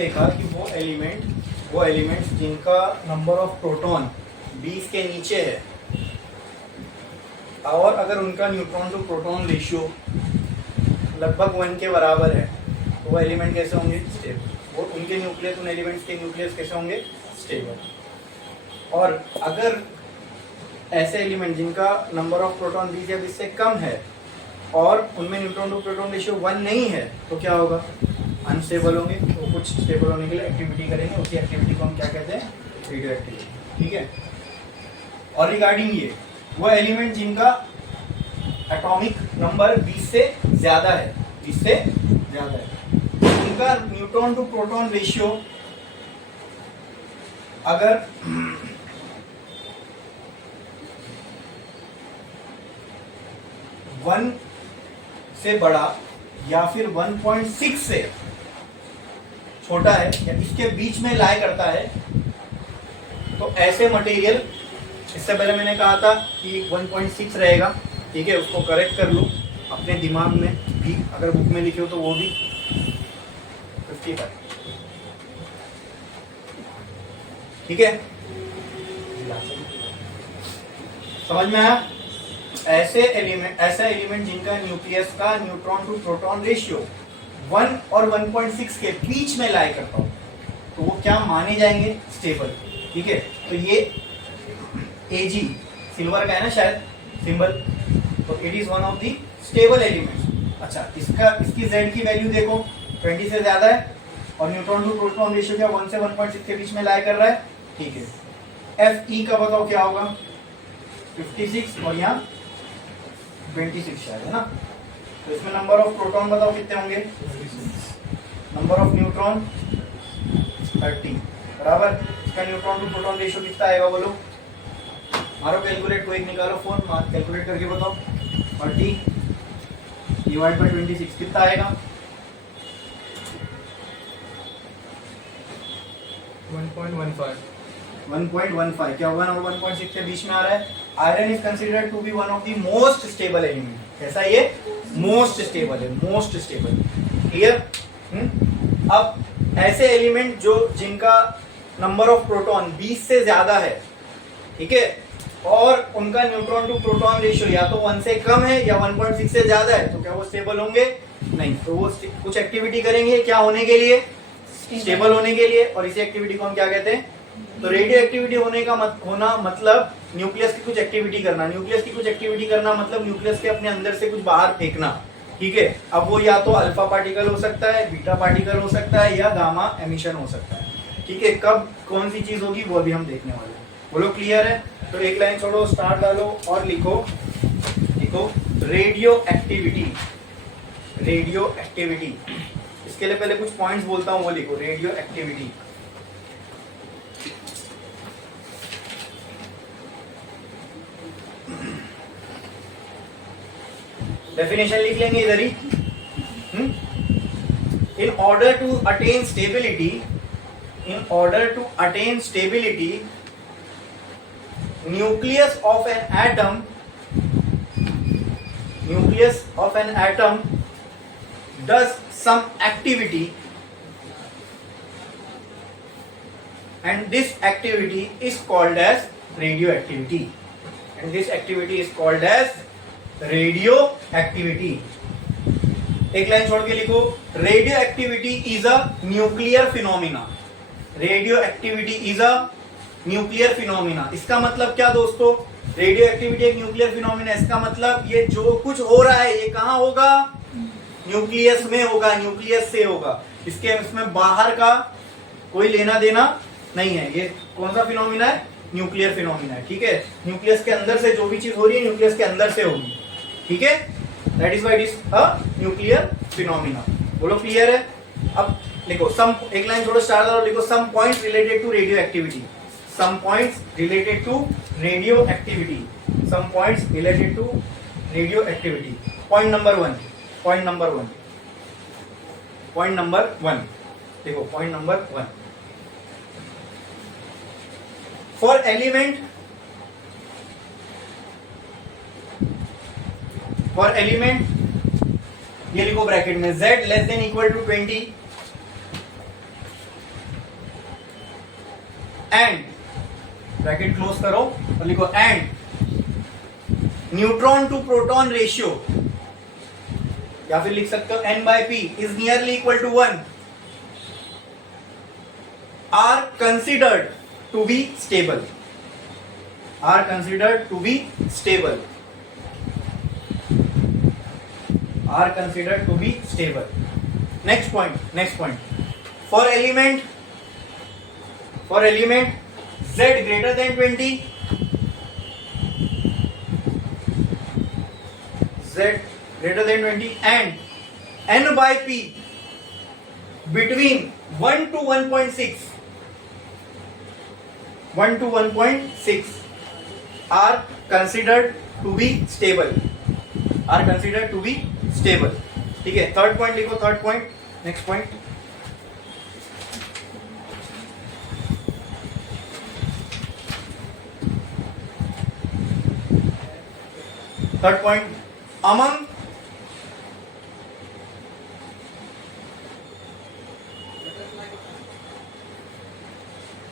देखा कि वो एलिमेंट्स जिनका नंबर ऑफ प्रोटॉन 20 के नीचे है और अगर उनका न्यूट्रॉन टू प्रोटॉन रेशियो लगभग 1 के बराबर है तो वो एलिमेंट कैसे होंगे? स्टेबल। वो उनके न्यूक्लियस, उन एलिमेंट्स के न्यूक्लियस कैसे होंगे? स्टेबल। और अगर ऐसे एलिमेंट जिनका नंबर ऑफ प्रोटॉन 20 या 20 से कम है और उनमें न्यूट्रॉन टू प्रोटॉन रेशियो 1 नहीं है तो क्या होगा? अनस्टेबल होंगे। तो कुछ स्टेबल होने के लिए एक्टिविटी करेंगे, उसी एक्टिविटी को हम क्या कहते हैं? Radio activity. ठीक है। और रिगार्डिंग ये वो एलिमेंट जिनका एटॉमिक नंबर 20 से ज्यादा है, 20 से ज्यादा है, उनका न्यूट्रॉन टू प्रोटॉन रेशियो अगर 1 से बड़ा या फिर 1.6 से छोटा है या इसके बीच में लाई करता है तो ऐसे मटेरियल, इससे पहले मैंने कहा था कि 1.6 रहेगा, ठीक है, उसको करेक्ट कर लो अपने दिमाग में भी, अगर बुक में लिखे हो तो वो भी 55। ठीक है, समझ में आया? ऐसा एलिमेंट जिनका न्यूक्लियस का न्यूट्रॉन टू प्रोटॉन रेशियो 1 और 1.6 के बीच में लाई करता हो तो वो क्या माने जाएंगे? स्टेबल। ठीक है, तो ये Ag सिल्वर का है ना शायद सिंबल, तो it is one of the stable elements. अच्छा, इसकी Z की वैल्यू देखो 20 से ज्यादा है और न्यूट्रॉन टू प्रोटॉन रेशियो क्या 1 से 1.6 के बीच में लाई कर रहा है। ठीक है, Fe का बताओ क्या होगा? 56 और यहाँ 26 शायद, है ना? तो इसमें नंबर ऑफ प्रोटॉन बताओ कितने होंगे? नंबर ऑफ न्यूट्रॉन 30, बराबर। इसका न्यूट्रॉन टू प्रोटॉन रेशियो कितना आएगा बोलो? मारो कैलकुलेट, कोई निकालो फोन, कैलकुलेट करके बताओ। 30 डिवाइड बाय 26 कितना आएगा? 1.15। क्या 1 और 1.6 के बीच में आ रहा है? Iron is considered to be one of the most stable element. कैसा ये? मोस्ट स्टेबल है, मोस्ट स्टेबल। क्लियर? अब ऐसे एलिमेंट जो जिनका नंबर ऑफ प्रोटॉन 20 से ज्यादा है, ठीक है, और उनका न्यूट्रॉन टू प्रोटॉन रेशियो या तो 1 से कम है या 1.6 से ज्यादा है, तो क्या वो स्टेबल होंगे? नहीं। तो वो कुछ एक्टिविटी करेंगे क्या होने के लिए? स्टेबल होने के लिए। और इसी एक्टिविटी को हम क्या कहते हैं? तो रेडियो एक्टिविटी होना मतलब न्यूक्लियस की कुछ एक्टिविटी करना। न्यूक्लियस की कुछ एक्टिविटी करना मतलब न्यूक्लियस के अपने अंदर से कुछ बाहर फेंकना। ठीक है, अब वो या तो अल्फा पार्टिकल हो सकता है, बीटा पार्टिकल हो सकता है, या गामा एमिशन हो सकता है। ठीक है, कब कौन सी चीज होगी वो अभी हम देखने वाले हैं। बोलो क्लियर है? तो एक लाइन छोड़ो, स्टार डालो और लिखो रेडियो एक्टिविटी। रेडियो एक्टिविटी, इसके लिए पहले कुछ पॉइंट्स बोलता हूं, वो लिखो रेडियो एक्टिविटी। डेफिनेशन लिख लेंगे इधर ही। In order to attain stability, nucleus of an atom does some activity, and this activity is called as radioactivity. एक लाइन छोड़ के लिखो, radio activity is a nuclear phenomena. Nuclear phenomena, इसका मतलब क्या दोस्तों? रेडियो एक्टिविटी एक न्यूक्लियर फिनोमिना, इसका मतलब ये जो कुछ हो रहा है ये कहाँ होगा? न्यूक्लियस में होगा, न्यूक्लियस से होगा। इसमें बाहर का कोई लेना देना नहीं है। ये कौन सा फिनोमिना है? न्यूक्लियर फिनोमिना है। ठीक है, न्यूक्लियस के अंदर से जो भी चीज हो रही है न्यूक्लियस के अंदर से होगी। ठीक है, that is why it is a nuclear phenomena. बोलो क्लियर है? अब लिखो सम, एक लाइन छोड़ो, स्टार डालो, लिखो some points related to radioactivity. Some points related to radioactivity. Point number one. देखो point number 1. For element ये लिखो ब्रैकेट में, Z less than equal to 20, and bracket close करो और लिखो and neutron to proton ratio, या फिर लिख सकते हो n/p is nearly equal to 1 are considered to be stable, are considered to be stable, are considered to be stable. Next point for element z greater than 20, z greater than 20 and n/p between 1 to 1.6, 1 to 1.6 are considered to be stable, are considered to be stable. ठीक है, third point लिखो, third point. Next point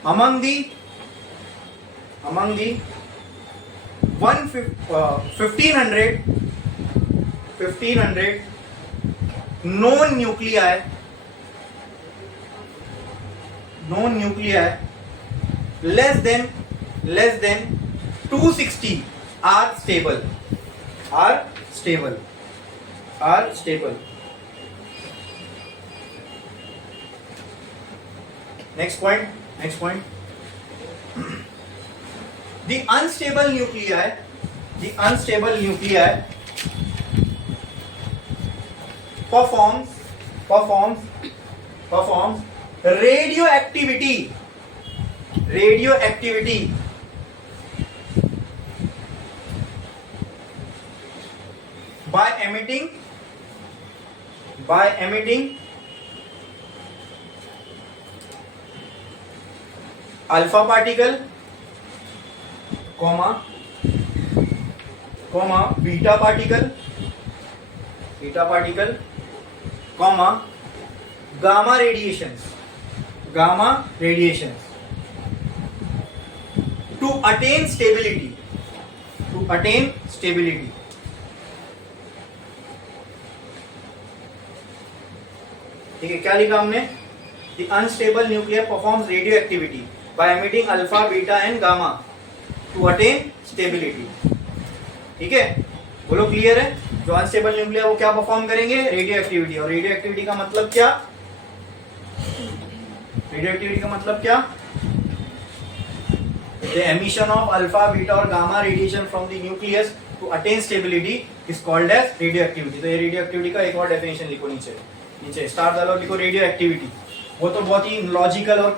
among the 1500 known nuclei less than 260 are stable. Next point. The unstable nuclei performs radioactivity by emitting alpha particle, beta particle, gamma radiations to attain stability. ठीक है, क्या लिखा हमने? The unstable nuclei performs radioactivity by emitting alpha, beta and gamma to attain stability. ठीक है, बोलो clear है? जो अनस्टेबल न्यूक्लिया वो क्या परफॉर्म करेंगे? Radio activity. और रेडियो एक्टिविटी का मतलब क्या? The emission of alpha, beta और gamma radiation from the nucleus to attain stability is called as radioactivity. तो ये रेडियोएक्टिविटी का एक और डेफिनेशन लिखो, नीचे स्टार डालो, लिखो रेडियो एक्टिविटी. वो तो बहुत ही लॉजिकल और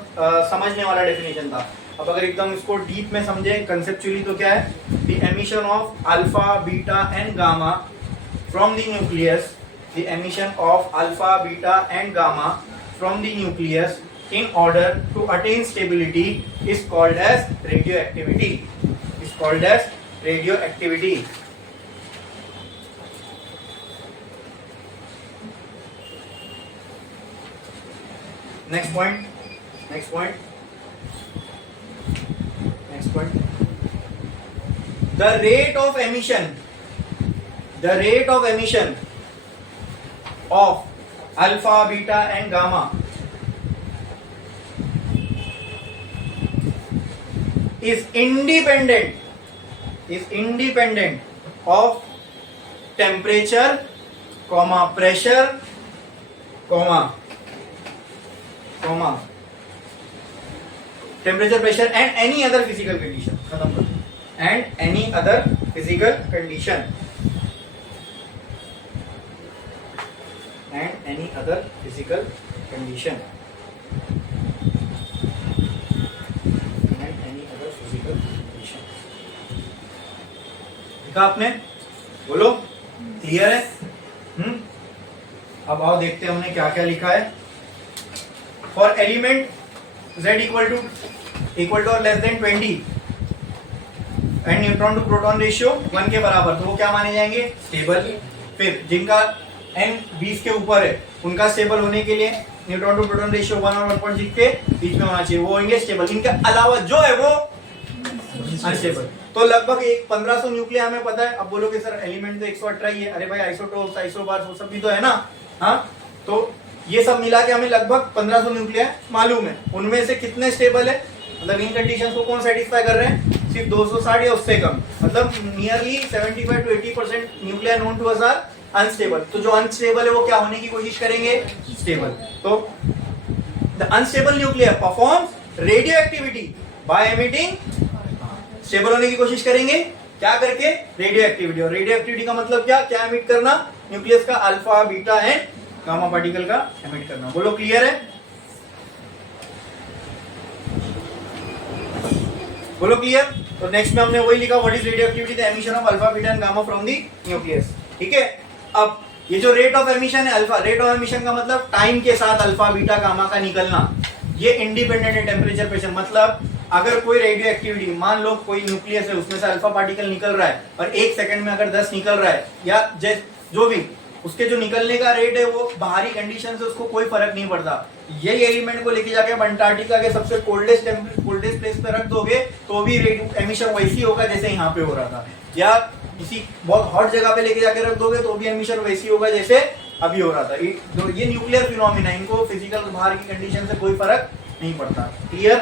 समझने वाला डेफिनेशन था. अब अगर एकदम इसको डीप में समझे कंसेप्चुअली तो क्या है? The emission of alpha, beta and gamma from the nucleus, the emission of alpha, beta and gamma from the nucleus in order to attain stability is called as radioactivity. Next point. The rate of emission of alpha, beta and gamma is independent of temperature, pressure, temperature, pressure and any other physical condition. खत्म कर. And any other physical condition. लिखा आपने? बोलो clear है? अब आओ देखते हैं हमने क्या क्या लिखा है. For element z equal to और less than 20 and neutron to proton ratio 1 के बराबर, तो वो क्या माने जाएंगे? स्टेबल. फिर जिनका n 20 के ऊपर है उनका स्टेबल होने के लिए न्यूट्रॉन टू प्रोटॉन रेशियो 1 और 1.6 के बीच में होना चाहिए, वो होंगे स्टेबल। इनके अलावा जो है वो अनस्टेबल। तो लगभग एक 1500 न्यूक्लिया हमें पता है। अब बोलोगे सर एलिमेंट तो 118 ही है, अरे भाई आइसोटोप्स, आइसोबार्स वो सब भी तो है ना। हाँ, तो ये सब मिला के हमें लगभग 1500 न्यूक्लिया मालूम है। उनमें से कितने स्टेबल है, मतलब इन कंडीशंस को कौन सेटिस्फाई कर रहे हैं, सिर्फ 260 या उससे कम, मतलब nearly 75 to 80% nuclei known to us are unstable. तो जो अनस्टेबल है वो क्या होने की कोशिश करेंगे, स्टेबल। तो the unstable nuclear performs radio activity by emitting, stable होने की कोशिश करेंगे क्या करके, रेडियो एक्टिविटी। और रेडियो एक्टिविटी का मतलब क्या, क्या एमिट करना, न्यूक्लियस का alpha beta and gamma particle का एमिट करना। बोलो क्लियर है, बोलो क्लियर। तो नेक्स्ट में हमने वही लिखा, what is radio activity, the emission of alpha beta and gamma from the nucleus. ठीक है, अब ये जो रेट ऑफ एमिशन है अल्फा, रेट ऑफ एमिशन का मतलब टाइम के साथ अल्फा बीटा गामा का निकलना, ये इंडिपेंडेंट है टेम्परेचर प्रेशर। मतलब अगर कोई रेडियो एक्टिविटी, मान लो कोई न्यूक्लियस है उसमें से अल्फा पार्टिकल निकल रहा है और 1 सेकंड में अगर 10 निकल रहा है या जो भी उसके जो निकलने का रेट है वो बाहरी कंडीशन से उसको कोई फर्क नहीं पड़ता। यही एलिमेंट को लेके जाके अंटार्कटिका के सबसे कोल्डेस्ट प्लेस पे रख दोगे तो भी एमिशन वैसी होगा जैसे यहाँ पे हो रहा था, या किसी बहुत हॉट जगह पे लेके जाके रख दोगे तो भी एमिशन वैसी होगा जैसे अभी हो रहा था। ये न्यूक्लियर फिनोमिना, इनको फिजिकल बाहर की कंडीशन से कोई फर्क नहीं पड़ता। Clear,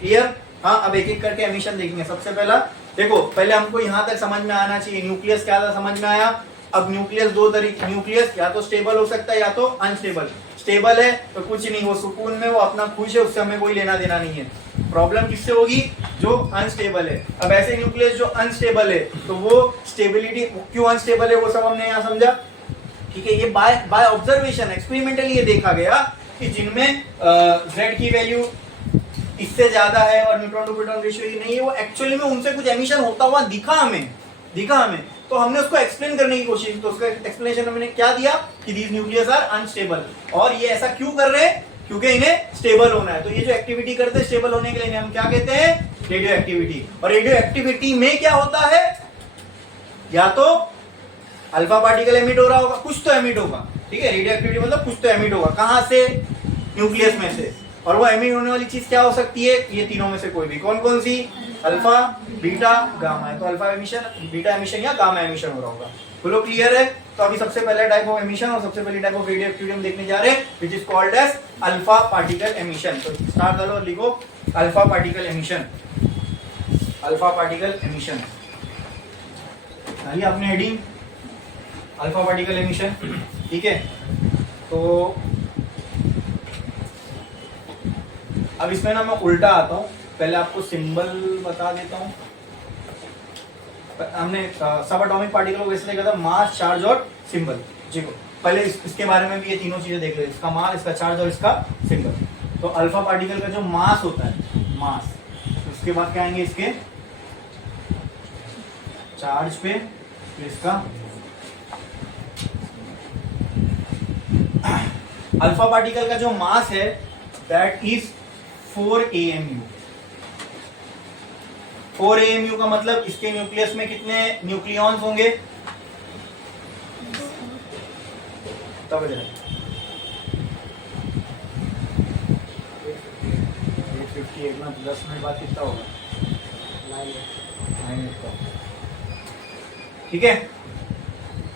clear. हाँ, अब एक एक करके एमिशन देखेंगे। सबसे पहला देखो, पहले हमको यहाँ तक समझ में आना चाहिए न्यूक्लियस क्या था, समझ में आया। अब न्यूक्लियस दो तरीके, न्यूक्लियस या तो स्टेबल हो सकता है या तो अनस्टेबल। स्टेबल है तो कुछ नहीं, वो सुकून में, वो अपना खुश है, उससे हमें कोई लेना देना नहीं है। प्रॉब्लम किससे होगी, जो अनस्टेबल है। अब ऐसे न्यूक्लियस जो अनस्टेबल है तो वो स्टेबिलिटी क्यों अनस्टेबल है वो सब हमने यहाँ समझा। ठीक है, ये बाय ऑब्जर्वेशन एक्सपेरिमेंटली ये देखा गया कि जिनमें Z की वैल्यू इससे ज्यादा है और न्यूट्रॉन टू प्रोटॉन रेशियो ये नहीं है, वो एक्चुअली में उनसे कुछ एमिशन होता हुआ दिखा हमें। तो हमने उसको एक्सप्लेन करने की कोशिश, तो उसका एक्सप्लेनेशन हमने क्या दिया कि दीज न्यूक्लियस आर अनस्टेबल। और ये ऐसा क्यों कर रहे हैं, क्योंकि इन्हें स्टेबल होना है। तो ये जो एक्टिविटी करते हैं स्टेबल होने के लिए, हम क्या कहते हैं, रेडियो एक्टिविटी। और रेडियो एक्टिविटी में क्या होता है, या तो अल्फा पार्टिकल एमिट हो रहा होगा, कुछ तो एमिट होगा। ठीक है, रेडियो एक्टिविटी मतलब कुछ तो एमिट होगा, कहां से, न्यूक्लियस में से। और वो एमिट होने वाली चीज क्या हो सकती है, ये तीनों में से कोई भी। कौन कौन सी, अल्फा बीटा गामा है। तो अल्फा एमिशन, बीटा एमिशन या गामा एमिशन हो रहा होगा। बोलो क्लियर है। तो अभी सबसे पहले टाइप ऑफ एमिशन और सबसे पहली टाइप ऑफ रेडियो एक्टिविटी हम देखने जा रहे हैं, which is called as alpha particle emission. तो स्टार्ट डालो और लिखो alpha particle emission, alpha particle emission. डालिए आपने हेडिंग अल्फा पार्टिकल एमिशन। ठीक है, तो अब इसमें ना मैं उल्टा आता हूं, पहले आपको सिंबल बता देता हूं। हमने सब एटॉमिक पार्टिकल को वैसे देखा था, मास, चार्ज और सिंबल। जी, पहले इसके बारे में भी ये तीनों चीजें देख रहे, इसका मास, इसका चार्ज और इसका सिंबल। तो अल्फा पार्टिकल का जो मास होता है, मास, उसके बाद क्या आएंगे, इसके चार्ज पे, फिर इसका अल्फा पार्टिकल का जो मास है दैट इज 4 AMU। 4 AMU का मतलब इसके न्यूक्लियस में कितने न्यूक्लियॉन्स होंगे, तब 858 में 10 मिनट बाद कितना होगा, 9 का। ठीक है,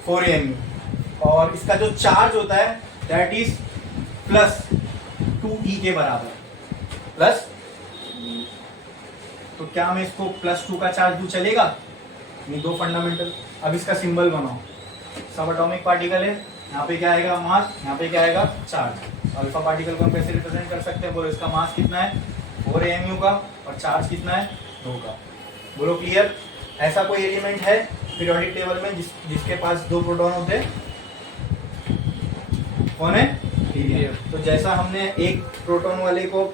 4 AMU। और इसका जो चार्ज होता है दैट इज प्लस 2E के बराबर, प्लस। तो क्या मैं इसको +2 का चार्ज दूं, चलेगा? ये दो फंडामेंटल। अब इसका सिंबल बनाओ, सब एटॉमिक पार्टिकल है, यहाँ पे क्या आएगा, मास, यहाँ पे क्या आएगा, चार्ज। अल्फा पार्टिकल को हम कैसे रिप्रेजेंट कर सकते हैं, बोलो इसका मास कितना है, 4 AMU का, और चार्ज कितना है, 2 का। बोलो क्लियर। ऐसा कोई एलिमेंट है पीरियोडिक टेबल में जिसके पास 2 प्रोटॉन होते हैं, कौन है, हीलियम। तो जैसा हमने एक प्रोटॉन वाले को,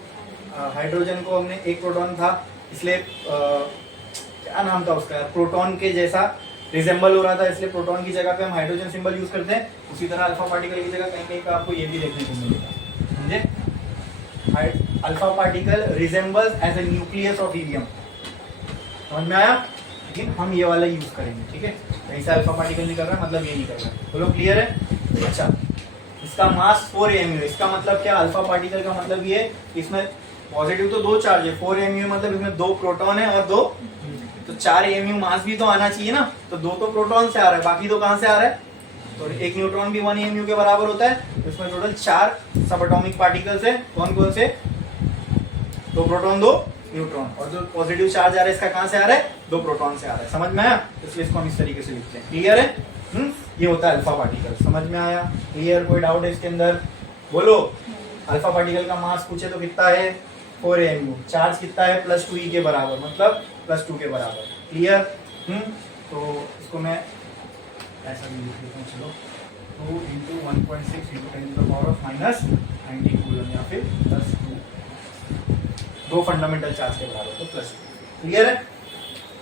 हाइड्रोजन को हमने एक प्रोटॉन था, इसलिए क्या नाम था उसका, प्रोटॉन के जैसा रिजेंबल हो रहा था, इसलिए प्रोटॉन की जगह पे हम हाइड्रोजन सिंबल यूज करते हैं। उसी तरह अल्फा पार्टिकल की जगह कहीं कहीं पे आपको ये भी देखने को मिलेगा, समझे। Alpha particle resembles as a nucleus of helium, समझ में आया। लेकिन हम ये वाला यूज करेंगे, ठीक है। ऐसा अल्फा पार्टिकल नहीं कर रहा, मतलब ये नहीं कर रहा। बोलो क्लियर है। अच्छा, इसका मास 4 AMU है। इसका मतलब क्या, अल्फा पार्टिकल का मतलब ये इसमें पॉजिटिव तो 2 चार्ज है, 4 AMU मतलब इसमें 2 प्रोटॉन है और 2, तो 4 AMU मास भी तो आना चाहिए ना, तो 2 तो प्रोटॉन से आ रहा है, बाकी तो कहां से आ रहा है, तो एक न्यूट्रॉन भी 1 AMU के बराबर होता है। तो इसमें टोटल 4 सब एटॉमिक पार्टिकल्स है। कौन कौन से, 2 प्रोटॉन 2 न्यूट्रॉन, और जो पॉजिटिव चार्ज आ रहा है इसका कहां से आ रहा है, 2 प्रोटॉन से आ रहा है। समझ में आया, इसलिए इसको हम इस तरीके से लिखते हैं। क्लियर है? ये होता है अल्फा पार्टिकल। समझ में आया? क्लियर? कोई डाउट है इसके अंदर? बोलो। अल्फा पार्टिकल का मास पूछे तो कितना है, 4 AMU, चार्ज कितना है, +2e के बराबर, मतलब +2 के बराबर। क्लियर? तो इसको मैं ऐसा भी लिख देता हूँ, चलो, 2 × 1.6 × 10⁻⁻90 कूलम या फिर +2, 2 फंडामेंटल चार्ज के बराबर, तो +2। क्लियर है?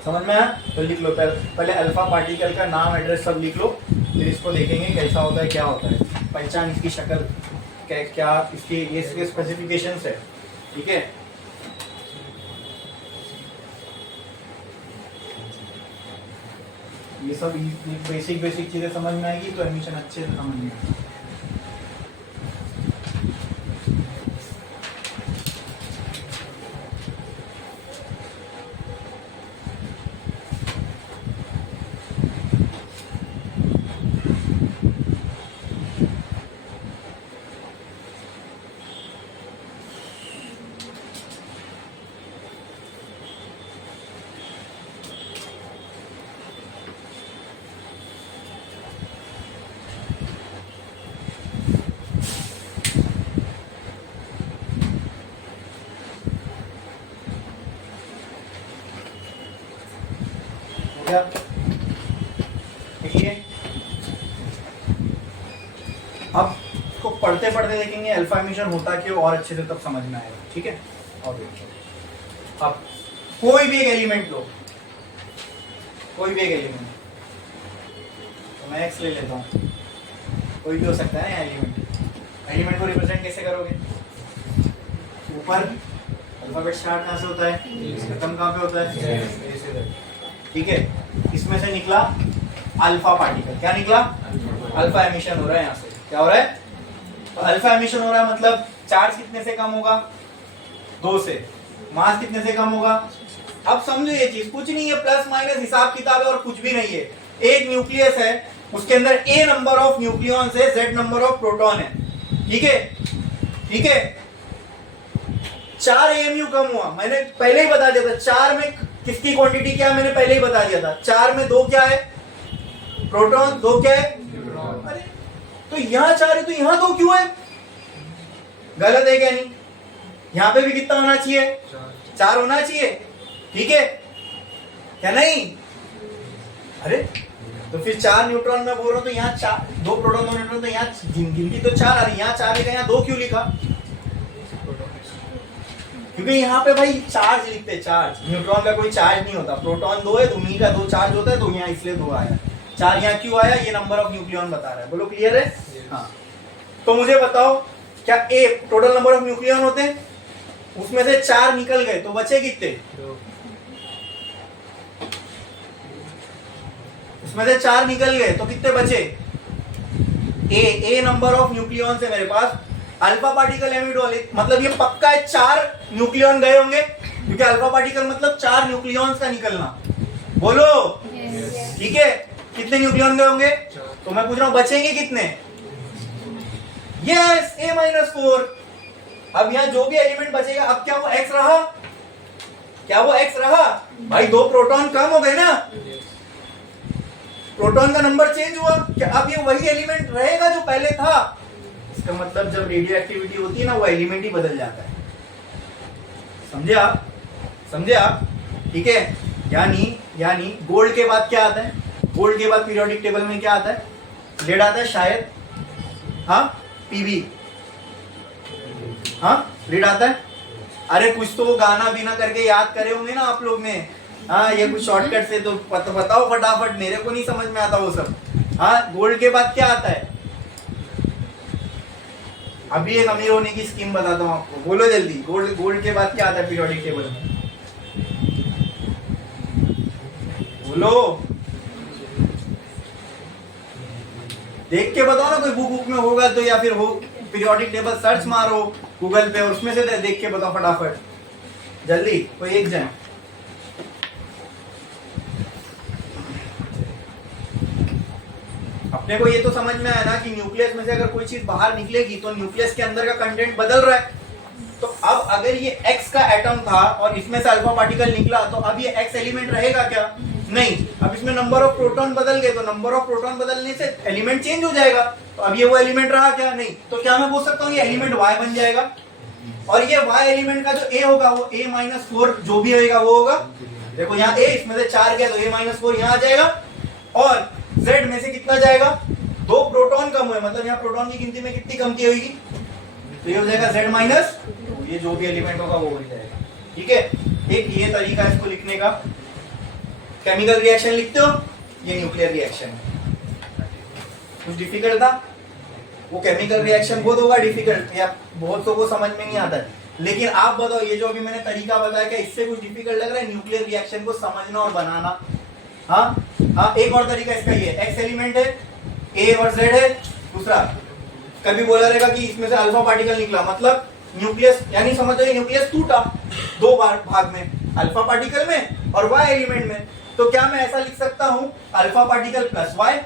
समझ में आया? तो लिख लो, पहले अल्फा पार्टिकल का नाम, एड्रेस सब लिख लो, फिर इसको देखेंगे कैसा होता है, क्या होता है, पहचान, इसकी शक्ल क्या इसकी, ये इसके स्पेसिफिकेशंस है। ठीक है? ये सब बेसिक चीजें समझ में आएगी तो एडमिशन अच्छे से समझ में आएगी। देखिए, अब इसको पढ़ते पढ़ते देखेंगे अल्फा एमिशन होता क्यों, और अच्छे से तब समझ में आएगा। ठीक है? और देखो, अब कोई भी एक एलिमेंट लो, कोई भी एक एलिमेंट, तो मैं एक्स ले लेता हूँ, कोई भी हो सकता है ना एलिमेंट को रिप्रेजेंट कैसे करोगे, ऊपर अल्फाबेट स्टार्ट कहाँ से होता है, खत्म कहाँ पे होता है, ठीक है? इसमें से निकला अल्फा पार्टिकल, क्या निकला, अल्फा एमिशन हो रहा है। यहाँ से क्या हो रहा है, तो अल्फा एमिशन हो रहा है, मतलब चार्ज कितने से कम होगा, 2 से, मास कितने से कम होगा। अब समझो ये चीज, कुछ नहीं है, प्लस माइनस हिसाब किताब है और कुछ भी नहीं है। एक न्यूक्लियस है, उसके अंदर A नंबर ऑफ न्यूक्लियॉन्स है, Z नंबर ऑफ प्रोटॉन है। ठीक है? ठीक है? 4 AMU कम हुआ, मैंने पहले ही बता दिया था। 4 में किसकी क्वांटिटी क्या है, मैंने पहले ही बता दिया था। 4 में 2 क्या है, प्रोटॉन, 2 क्या है, अरे तो यहाँ 4 है तो यहाँ 2 क्यों है, गलत है क्या नहीं? यहाँ पे भी कितना होना चाहिए, 4 होना चाहिए। ठीक है क्या नहीं? अरे तो फिर 4 न्यूट्रॉन में बोल रहा हूं, तो यहाँ 2 प्रोटॉन 2 न्यूट्रॉन, तो यहाँ गिनती तो 4 आ रही, यहाँ 4 लिखा, यहाँ 2 क्यों लिखा, क्योंकि यहाँ पे भाई चार्ज लिखते, चार्ज, न्यूट्रॉन का कोई चार्ज नहीं होता, प्रोटॉन 2 है तो उन्हीं का 2 चार्ज होता है, तो यहाँ इसलिए 2 आया। 4 यहाँ क्यों आया, ये नंबर ऑफ न्यूक्लियॉन बता रहा है। बोलो क्लियर है? हाँ, तो मुझे बताओ, क्या ए टोटल नंबर ऑफ न्यूक्लियॉन होते हैं, उसमें से 4 निकल गए तो बचे कितने, उसमें से 4 निकल गए तो कितने बचे, ए नंबर ऑफ न्यूक्लियॉन है मेरे पास। अल्फा पार्टिकल एमिडोल, मतलब ये पक्का है 4 न्यूक्लियॉन गए होंगे, क्योंकि अल्फा पार्टिकल मतलब 4 न्यूक्लियॉन्स का निकलना। बोलो ठीक है? कितने न्यूक्लियॉन गए होंगे, तो मैं पूछ रहा हूं बचेंगे कितने, यस A-4। अब यहाँ जो भी एलिमेंट बचेगा, अब क्या वो एक्स रहा, क्या वो एक्स रहा भाई, 2 प्रोटॉन कम हो गए ना, प्रोटॉन का नंबर चेंज हुआ, क्या अब ये वही एलिमेंट रहेगा जो पहले था। इसका मतलब जब रेडियो एक्टिविटी होती है ना, वो एलिमेंट ही बदल जाता है। समझे आप? समझे आप? ठीक है? यानी गोल्ड के बाद क्या आता है, गोल्ड के बाद पीरियोडिक टेबल में क्या आता है, लेड आता है शायद, हाँ पीवी, हाँ लीड आता है। अरे कुछ तो वो गाना बिना करके याद करे होंगे ना आप लोग ने, हाँ ये कुछ शॉर्टकट से तो बताओ फटाफट, मेरे को नहीं समझ में आता वो सब। हाँ गोल्ड के बाद क्या आता है, अभी एक अमीर होने की स्कीम बताता हूँ आपको, बोलो जल्दी, गोल्ड के बाद क्या आता है पीरियोडिक टेबल में, बोलो। देख के बताओ ना, कोई बुक में होगा तो, या फिर हो पीरियोडिक टेबल सर्च मारो गूगल पे और उसमें से देख के बताओ फटाफट, जल्दी कोई एक जन। अपने को ये तो समझ में आया ना कि न्यूक्लियस में से अगर कोई चीज बाहर निकलेगी तो न्यूक्लियस के अंदर का कंटेंट बदल रहा है। तो अब अगर ये X का एटम था और इसमें से अल्फा पार्टिकल निकला, तो अब ये X एलिमेंट रहेगा क्या? नहीं। अब इसमें नंबर ऑफ प्रोटॉन बदल गए, तो नंबर ऑफ प्रोटॉन बदलने से एलिमेंट चेंज हो जाएगा। तो अब ये वो एलिमेंट रहा क्या? नहीं। तो क्या मैं बोल सकता हूँ ये एलिमेंट Y बन जाएगा, और ये Y एलिमेंट का जो A होगा वो A-4 जो भी होगा वो होगा। देखो यहाँ A, इसमें से 4 गया तो A-4 यहाँ आ जाएगा, और Z में से कितना जाएगा? 2 प्रोटॉन कम हुए, मतलब यहाँ प्रोटॉन की गिनती में कितनी कमती होगी? तो ये हो जाएगा Z-2, ये जो भी एलिमेंट होगा वो हो जाएगा। ठीक है, एक ये तरीका है इसको लिखने का। केमिकल रिएक्शन लिखते हो, ये न्यूक्लियर रिएक्शन है। कुछ डिफिकल्ट था? वो केमिकल रिएक्शन बहुत होगा डिफिकल्ट, या बहुत को समझ में नहीं आता है, लेकिन आप बताओ ये जो अभी मैंने तरीका बताया, क्या इससे कुछ डिफिकल्ट लग रहा है न्यूक्लियर रिएक्शन को समझना और बनाना? हाँ हाँ, एक और तरीका इसका ये, X एलिमेंट है, A और Z है। दूसरा, कभी बोला रहेगा कि इसमें से अल्फा पार्टिकल निकला, मतलब न्यूक्लियस, यानी समझ जाइए न्यूक्लियस टूटा 2 भाग में, अल्फा पार्टिकल में और Y एलिमेंट में। तो क्या मैं ऐसा लिख सकता हूं, अल्फा पार्टिकल प्लस Y,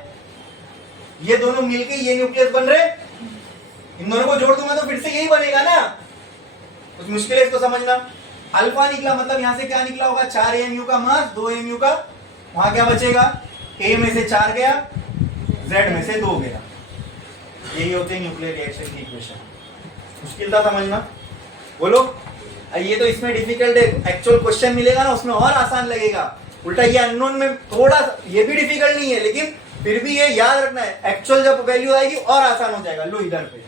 ये दोनों मिलके ये न्यूक्लियस बन रहे, इन दोनों को जोड़ दूंगा तो फिर से यही बनेगा ना। कुछ मुश्किल है इसको समझना। अल्फा निकला मतलब यहां से क्या निकला होगा? 4 AMU का मास, 2 AMU का, वहां क्या बचेगा? A में से 4 गया, Z में से 2 गया। यही होते हैं न्यूक्लियर रिएक्शन की इक्वेशन। मुश्किल था समझना? बोलो। ये तो इसमें डिफिकल्ट है, एक्चुअल क्वेश्चन मिलेगा ना उसमें और आसान लगेगा। उल्टा ये अननोन में थोड़ा, ये भी डिफिकल्ट नहीं है, लेकिन फिर भी ये याद रखना है, एक्चुअल जब वैल्यू आएगी और आसान हो जाएगा। लो इधर पे,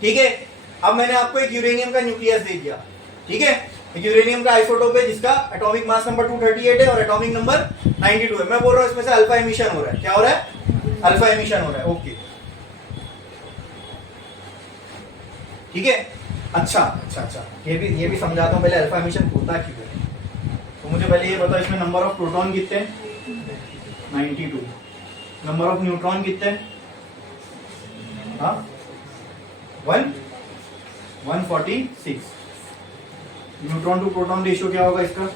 ठीक है। अब मैंने आपको एक यूरेनियम का न्यूक्लियस दे दिया, ठीक है। एक यूरेनियम का आइसोटोप है जिसका एटॉमिक मास नंबर 238 है और एटॉमिक नंबर 92 है। मैं बोल रहा हूं इसमें से अल्फा एमिशन हो रहा है। क्या हो रहा है? अल्फा एमिशन हो रहा है। ओके, ठीक है। अच्छा, ये भी समझाता हूं पहले, अल्फा एमिशन होता क्यों है। तो मुझे पहले ये बताओ, इसमें नंबर ऑफ प्रोटॉन कितने? 92। नंबर ऑफ न्यूट्रॉन कितने? 146। न्यूट्रॉन टू प्रोटॉन रेशियो क्या होगा इसका?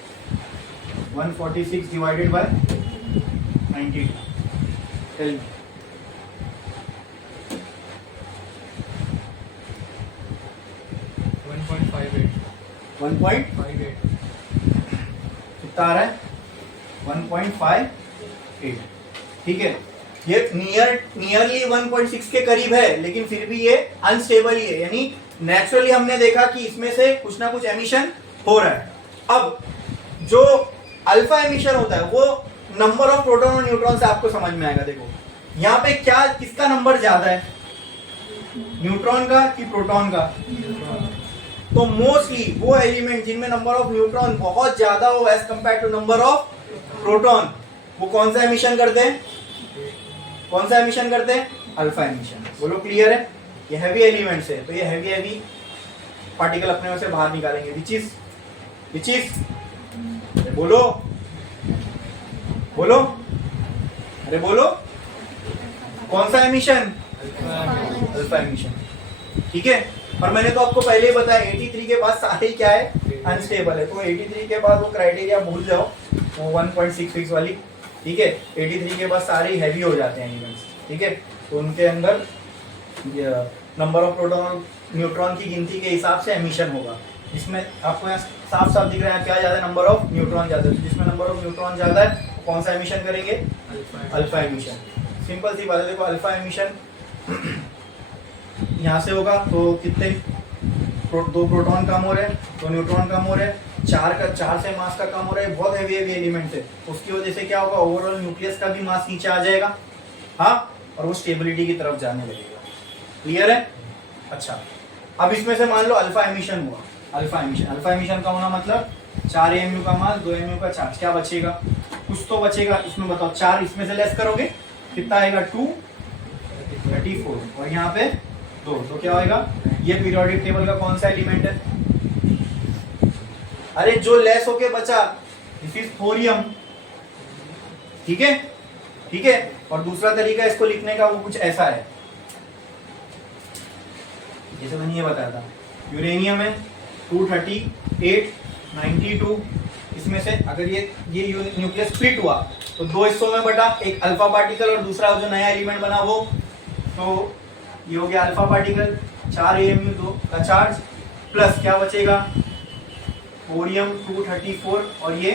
146 डिवाइडेड बाय 92। Tell me. 1.58 कितना आ रहा है? 1.58। ठीक है, ये नियरली 1.6 के करीब है, लेकिन फिर भी ये अनस्टेबल ही है। यानी नेचुरली हमने देखा कि इसमें से कुछ ना कुछ एमिशन हो रहा है। अब जो अल्फा एमिशन होता है वो नंबर ऑफ प्रोटॉन और न्यूट्रॉन से आपको समझ में आएगा। देखो यहाँ पे क्या, किसका नंबर ज्यादा है, न्यूट्रॉन का कि प्रोटॉन का? तो मोस्टली वो एलिमेंट जिनमें नंबर ऑफ न्यूट्रॉन बहुत ज्यादा हो as compare to number of proton, वो कौन सा एमिशन करते हैं? कौन सा एमिशन करते हैं? Alpha emission. बोलो क्लियर है? ये हैवी एलिमेंट्स है, तो ये हैवी पार्टिकल अपने में से बाहर निकालेंगे। विच इज बोलो अरे बोलो, कौन सा एमिशन? Alpha emission. ठीक है, और मैंने तो आपको पहले ही बताया 83 के बाद सारे क्या है? अनस्टेबल है। तो 83 के बाद वो क्राइटेरिया भूल जाओ, वो 1.66 वाली। ठीक है, 83 के बाद सारे हैवी हो जाते हैं एलिमेंट्स। ठीक है, तो उनके अंदर नंबर ऑफ प्रोटॉन और न्यूट्रॉन की गिनती के हिसाब से एमिशन होगा। इसमें आपको यहाँ साफ साफ दिख रहा है क्या ज्यादा? नंबर ऑफ न्यूट्रॉन ज्यादा है। जिसमें नंबर ऑफ न्यूट्रॉन ज्यादा है कौन सा एमिशन करेंगे? Alpha emission. सिंपल सी बात है। देखो अल्फा एमिशन यहाँ से होगा तो कितने? 2 प्रोटॉन कम हो रहे हैं, 2 न्यूट्रॉन कम हो रहे हैं, 4 से मास का कम हो रहा है। बहुत हैवी एलिमेंट है, उसकी वजह से क्या होगा? ओवरऑल न्यूक्लियस का भी मास नीचे आ जाएगा, हाँ, और वो स्टेबिलिटी की तरफ जाने लगेगा। क्लियर है? अच्छा, अब इसमें से मान लो अल्फा एमिशन हुआ। अल्फा एमिशन का होना मतलब 4 AMU का मास, 2 AMU का चार्ज, क्या बचेगा? कुछ तो बचेगा। इसमें बताओ, 4 इसमें से लेस करोगे कितना आएगा? 234, और यहाँ पे 2, तो क्या होगा? ये पीरियोडिक टेबल का कौन सा एलिमेंट है? अरे जो लेस होके बचा, दिस इज थोरियम। ठीक है, ठीक है। और दूसरा तरीका इसको लिखने का वो कुछ ऐसा है, जैसे मैंने ये बताया था, यूरेनियम है 238 92, इसमें से अगर ये न्यूक्लियस स्प्लिट हुआ तो दो हिस्सों में बटा, एक अल्फा पार्टिकल और दूसरा जो नया एलिमेंट बना वो, तो ये हो गया अल्फा पार्टिकल 4 AMU2 का चार्ज, प्लस क्या बचेगा थोरियम 234 और ये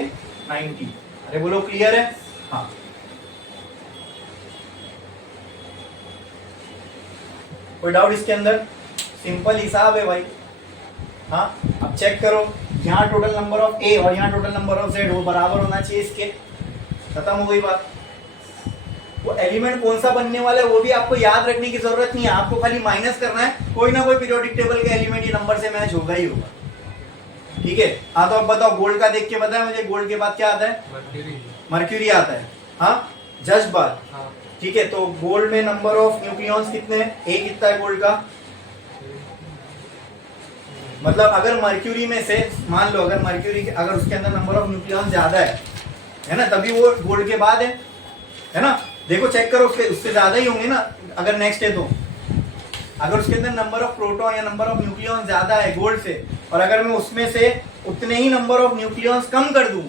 90। अरे बोलो क्लियर है? हाँ, कोई डाउट इसके अंदर? सिंपल हिसाब है भाई। हाँ, अब चेक करो, यहाँ टोटल नंबर ऑफ ए और यहाँ टोटल नंबर ऑफ जेड वो बराबर होना चाहिए इसके, खत्म हो गई बात। वो एलिमेंट कौन सा बनने वाला है वो भी आपको याद रखने की जरूरत नहीं है, आपको खाली माइनस करना है, कोई ना कोई पीरियोडिक टेबल के एलिमेंट ये नंबर से मैच होगा ही होगा। ठीक है। हाँ, तो अब बताओ, गोल्ड का देख के बताया मुझे, गोल्ड के बाद क्या आता है? मर्क्यूरी आता है। हाँ, जस्ट बात। ठीक है, तो गोल्ड में नंबर ऑफ न्यूक्लियॉन्स कितने हैं? ए कितना है गोल्ड का? मतलब अगर मर्क्यूरी में से मान लो, अगर मर्क्यूरी अगर उसके अंदर नंबर ऑफ न्यूक्लियॉन ज्यादा है ना, तभी वो गोल्ड के बाद है ना। देखो चेक करो, उससे ज्यादा ही होंगे ना अगर नेक्स्ट है तो। अगर उसके अंदर नंबर ऑफ प्रोटॉन या नंबर ऑफ न्यूक्लियॉन ज्यादा है गोल्ड से, और अगर मैं उसमें से उतने ही नंबर ऑफ न्यूक्लियॉन्स कम कर दूं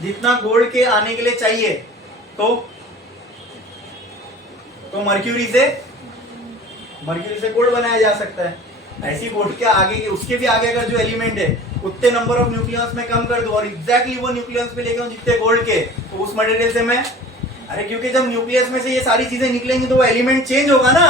जितना गोल्ड के आने के लिए चाहिए, तो मर्क्यूरी से गोल्ड बनाया जा सकता है। ऐसी गोल्ड के आगे, उसके भी आगे अगर जो एलिमेंट है उतने नंबर ऑफ न्यूक्लियॉन्स में कम कर दूं और एग्जैक्टली वो न्यूक्लियॉन्स पे लेके आऊं जितने गोल्ड के, तो उस मटेरियल से मैं, अरे क्योंकि जब न्यूक्लियस में से ये सारी चीजें निकलेंगी तो वो एलिमेंट चेंज होगा ना।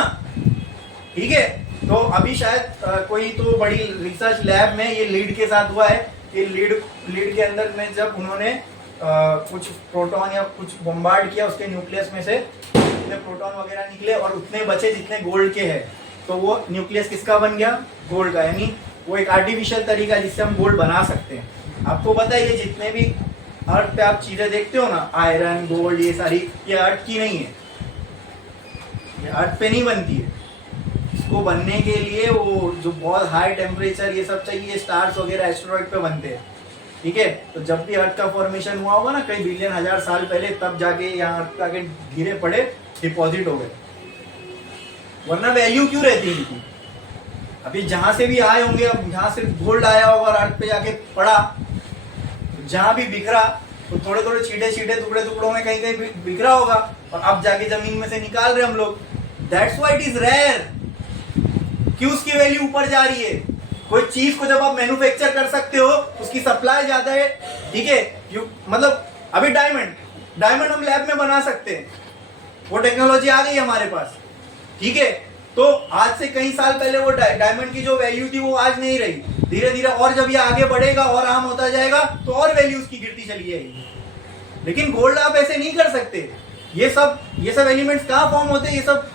ठीक है, तो अभी शायद कोई तो बड़ी रिसर्च लैब में ये लीड के साथ हुआ है कि लीड के अंदर में जब उन्होंने कुछ प्रोटॉन या कुछ बम्बार्ड किया, उसके न्यूक्लियस में से उतने प्रोटॉन वगैरह निकले और उतने बचे जितने गोल्ड के हैं, तो वो न्यूक्लियस किसका बन गया? गोल्ड का। यानी वो एक आर्टिफिशियल तरीका है जिससे हम गोल्ड बना सकते हैं। आपको पता है ये जितने भी अर्थ पे आप चीजें देखते हो ना, आयरन, गोल्ड, ये सारी, ये अर्थ की नहीं है, ये अर्थ पे नहीं बनती है। इसको बनने के लिए वो जो बहुत हाई टेम्परेचर ये सब चाहिए, स्टार्स वगैरह एस्टेरॉइड पे बनते हैं। ठीक है, तो जब भी अर्थ का फॉर्मेशन हुआ होगा ना कई बिलियन हजार साल पहले, तब जाके यहाँ अर्थ आके गिरे पड़े, डिपॉजिट हो गए, वरना वैल्यू क्यों रहती है? अभी जहां से भी आए होंगे, अब जहां से गोल्ड आया होगा और अर्थ पे जाके पड़ा, जहां भी बिखरा तो थोड़े थोड़े छीटे टुकड़ों में कहीं कहीं बिखरा होगा, और अब जाके जमीन में से निकाल रहे हम लोग। That's why it is rare. क्यों उसकी वैल्यू ऊपर जा रही है? कोई चीज को जब आप मैन्युफैक्चर कर सकते हो, उसकी सप्लाई ज्यादा है। ठीक है, मतलब अभी डायमंड हम लैब में बना सकते हैं, वो टेक्नोलॉजी आ गई हमारे पास। ठीक है, तो आज से कई साल पहले वो डायमंड की जो वैल्यू थी वो आज नहीं रही, धीरे धीरे और जब ये आगे बढ़ेगा और आम होता जाएगा तो और वैल्यू उसकी गिरती चली जाएगी। लेकिन गोल्ड आप ऐसे नहीं कर सकते। ये सब एलिमेंट्स कहाँ फॉर्म होते हैं? ये सब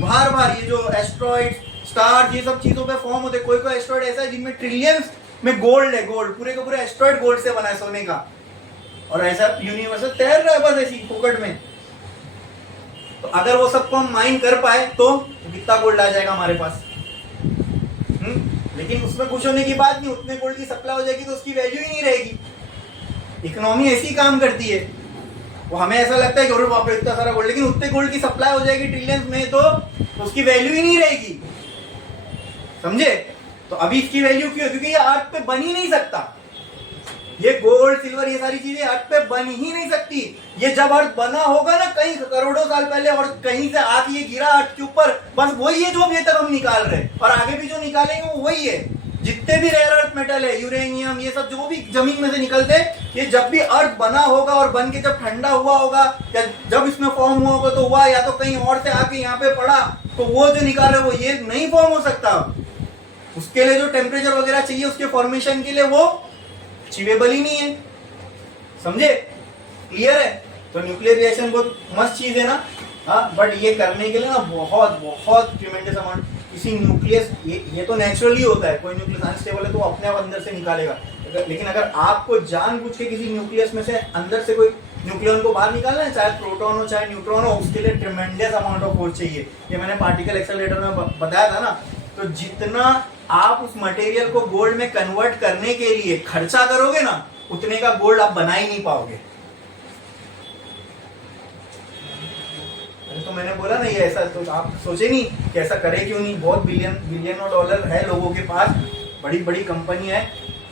बाहर ये जो एस्ट्रॉइड, स्टार, ये सब चीजों पे फॉर्म होते हैं। कोई एस्ट्रॉइड ऐसा है जिनमें ट्रिलियंस में गोल्ड है, गोल्ड पूरे का पूरे एस्ट्रॉइड गोल्ड से बना है, सोने का, और ऐसा यूनिवर्स तैर रहा है बस ऐसी फोकट में। तो अगर वो सबको हम माइन कर पाए तो कितना गोल्ड आ जाएगा हमारे पास। लेकिन उसमें कुछ होने की बात नहीं, उतने गोल्ड की सप्लाई हो जाएगी तो उसकी वैल्यू ही नहीं रहेगी। इकोनॉमी ऐसी काम करती है। वो हमें ऐसा लगता है कि बाप रे इतना सारा गोल्ड, लेकिन उतने गोल्ड की सप्लाई हो जाएगी ट्रिलियंस में तो उसकी वैल्यू ही नहीं रहेगी। समझे? तो अभी इसकी वैल्यू क्यों? क्योंकि ये अर्थ पे बन ही नहीं सकता। ये गोल्ड, सिल्वर, ये सारी चीजें अर्थ पे बन ही नहीं सकती। ये जब अर्थ बना होगा ना कई करोड़ों साल पहले, और कहीं से आके ये गिरा अर्थ के ऊपर, बस वही है जो अभी तक हम निकाल रहे हैं, और आगे भी जो निकालेंगे वो वही है। जितने भी रेयर अर्थ मेटल है, यूरेनियम, ये सब जो भी जमीन में से निकलते हैं, ये जब भी अर्थ बना होगा और बन के जब ठंडा हुआ होगा या जब इसमें फॉर्म हुआ होगा तो हुआ, या तो कहीं और से आके यहाँ पे पड़ा, तो वो जो निकाल रहे वो ये नहीं फॉर्म हो सकता। उसके लिए जो टेम्परेचर वगैरह चाहिए उसके फॉर्मेशन के लिए, वो अचीवेबल ही नहीं है। समझे? क्लियर है? तो न्यूक्लियर रिएक्शन बहुत मस्त चीज है ना। हाँ, बट ये करने के लिए ना बहुत ट्रिमेंडस अमाउंट, किसी न्यूक्लियस, ये तो नेचुरली होता है, कोई न्यूक्लियस अनस्टेबल है तो अपने आप अंदर से निकालेगा। लेकिन अगर आपको जानबूझ के किसी न्यूक्लियस में से अंदर से कोई न्यूक्लियन को बाहर निकालना है, चाहे प्रोटॉन हो चाहे न्यूट्रॉन हो, उसके लिए ट्रिमेंडस अमाउंट ऑफ फोर्स चाहिए। ये मैंने पार्टिकल एक्सेलरेटर में बताया था ना। तो जितना आप उस मटेरियल को गोल्ड में कन्वर्ट करने के लिए खर्चा करोगे ना, उतने का गोल्ड आप बना ही नहीं पाओगे। मैंने बोला ना, ये ऐसा तो आप सोचे नहीं कि ऐसा करे क्यों नहीं, बहुत बिलियनों डॉलर है लोगों के पास, बड़ी बड़ी कंपनी है।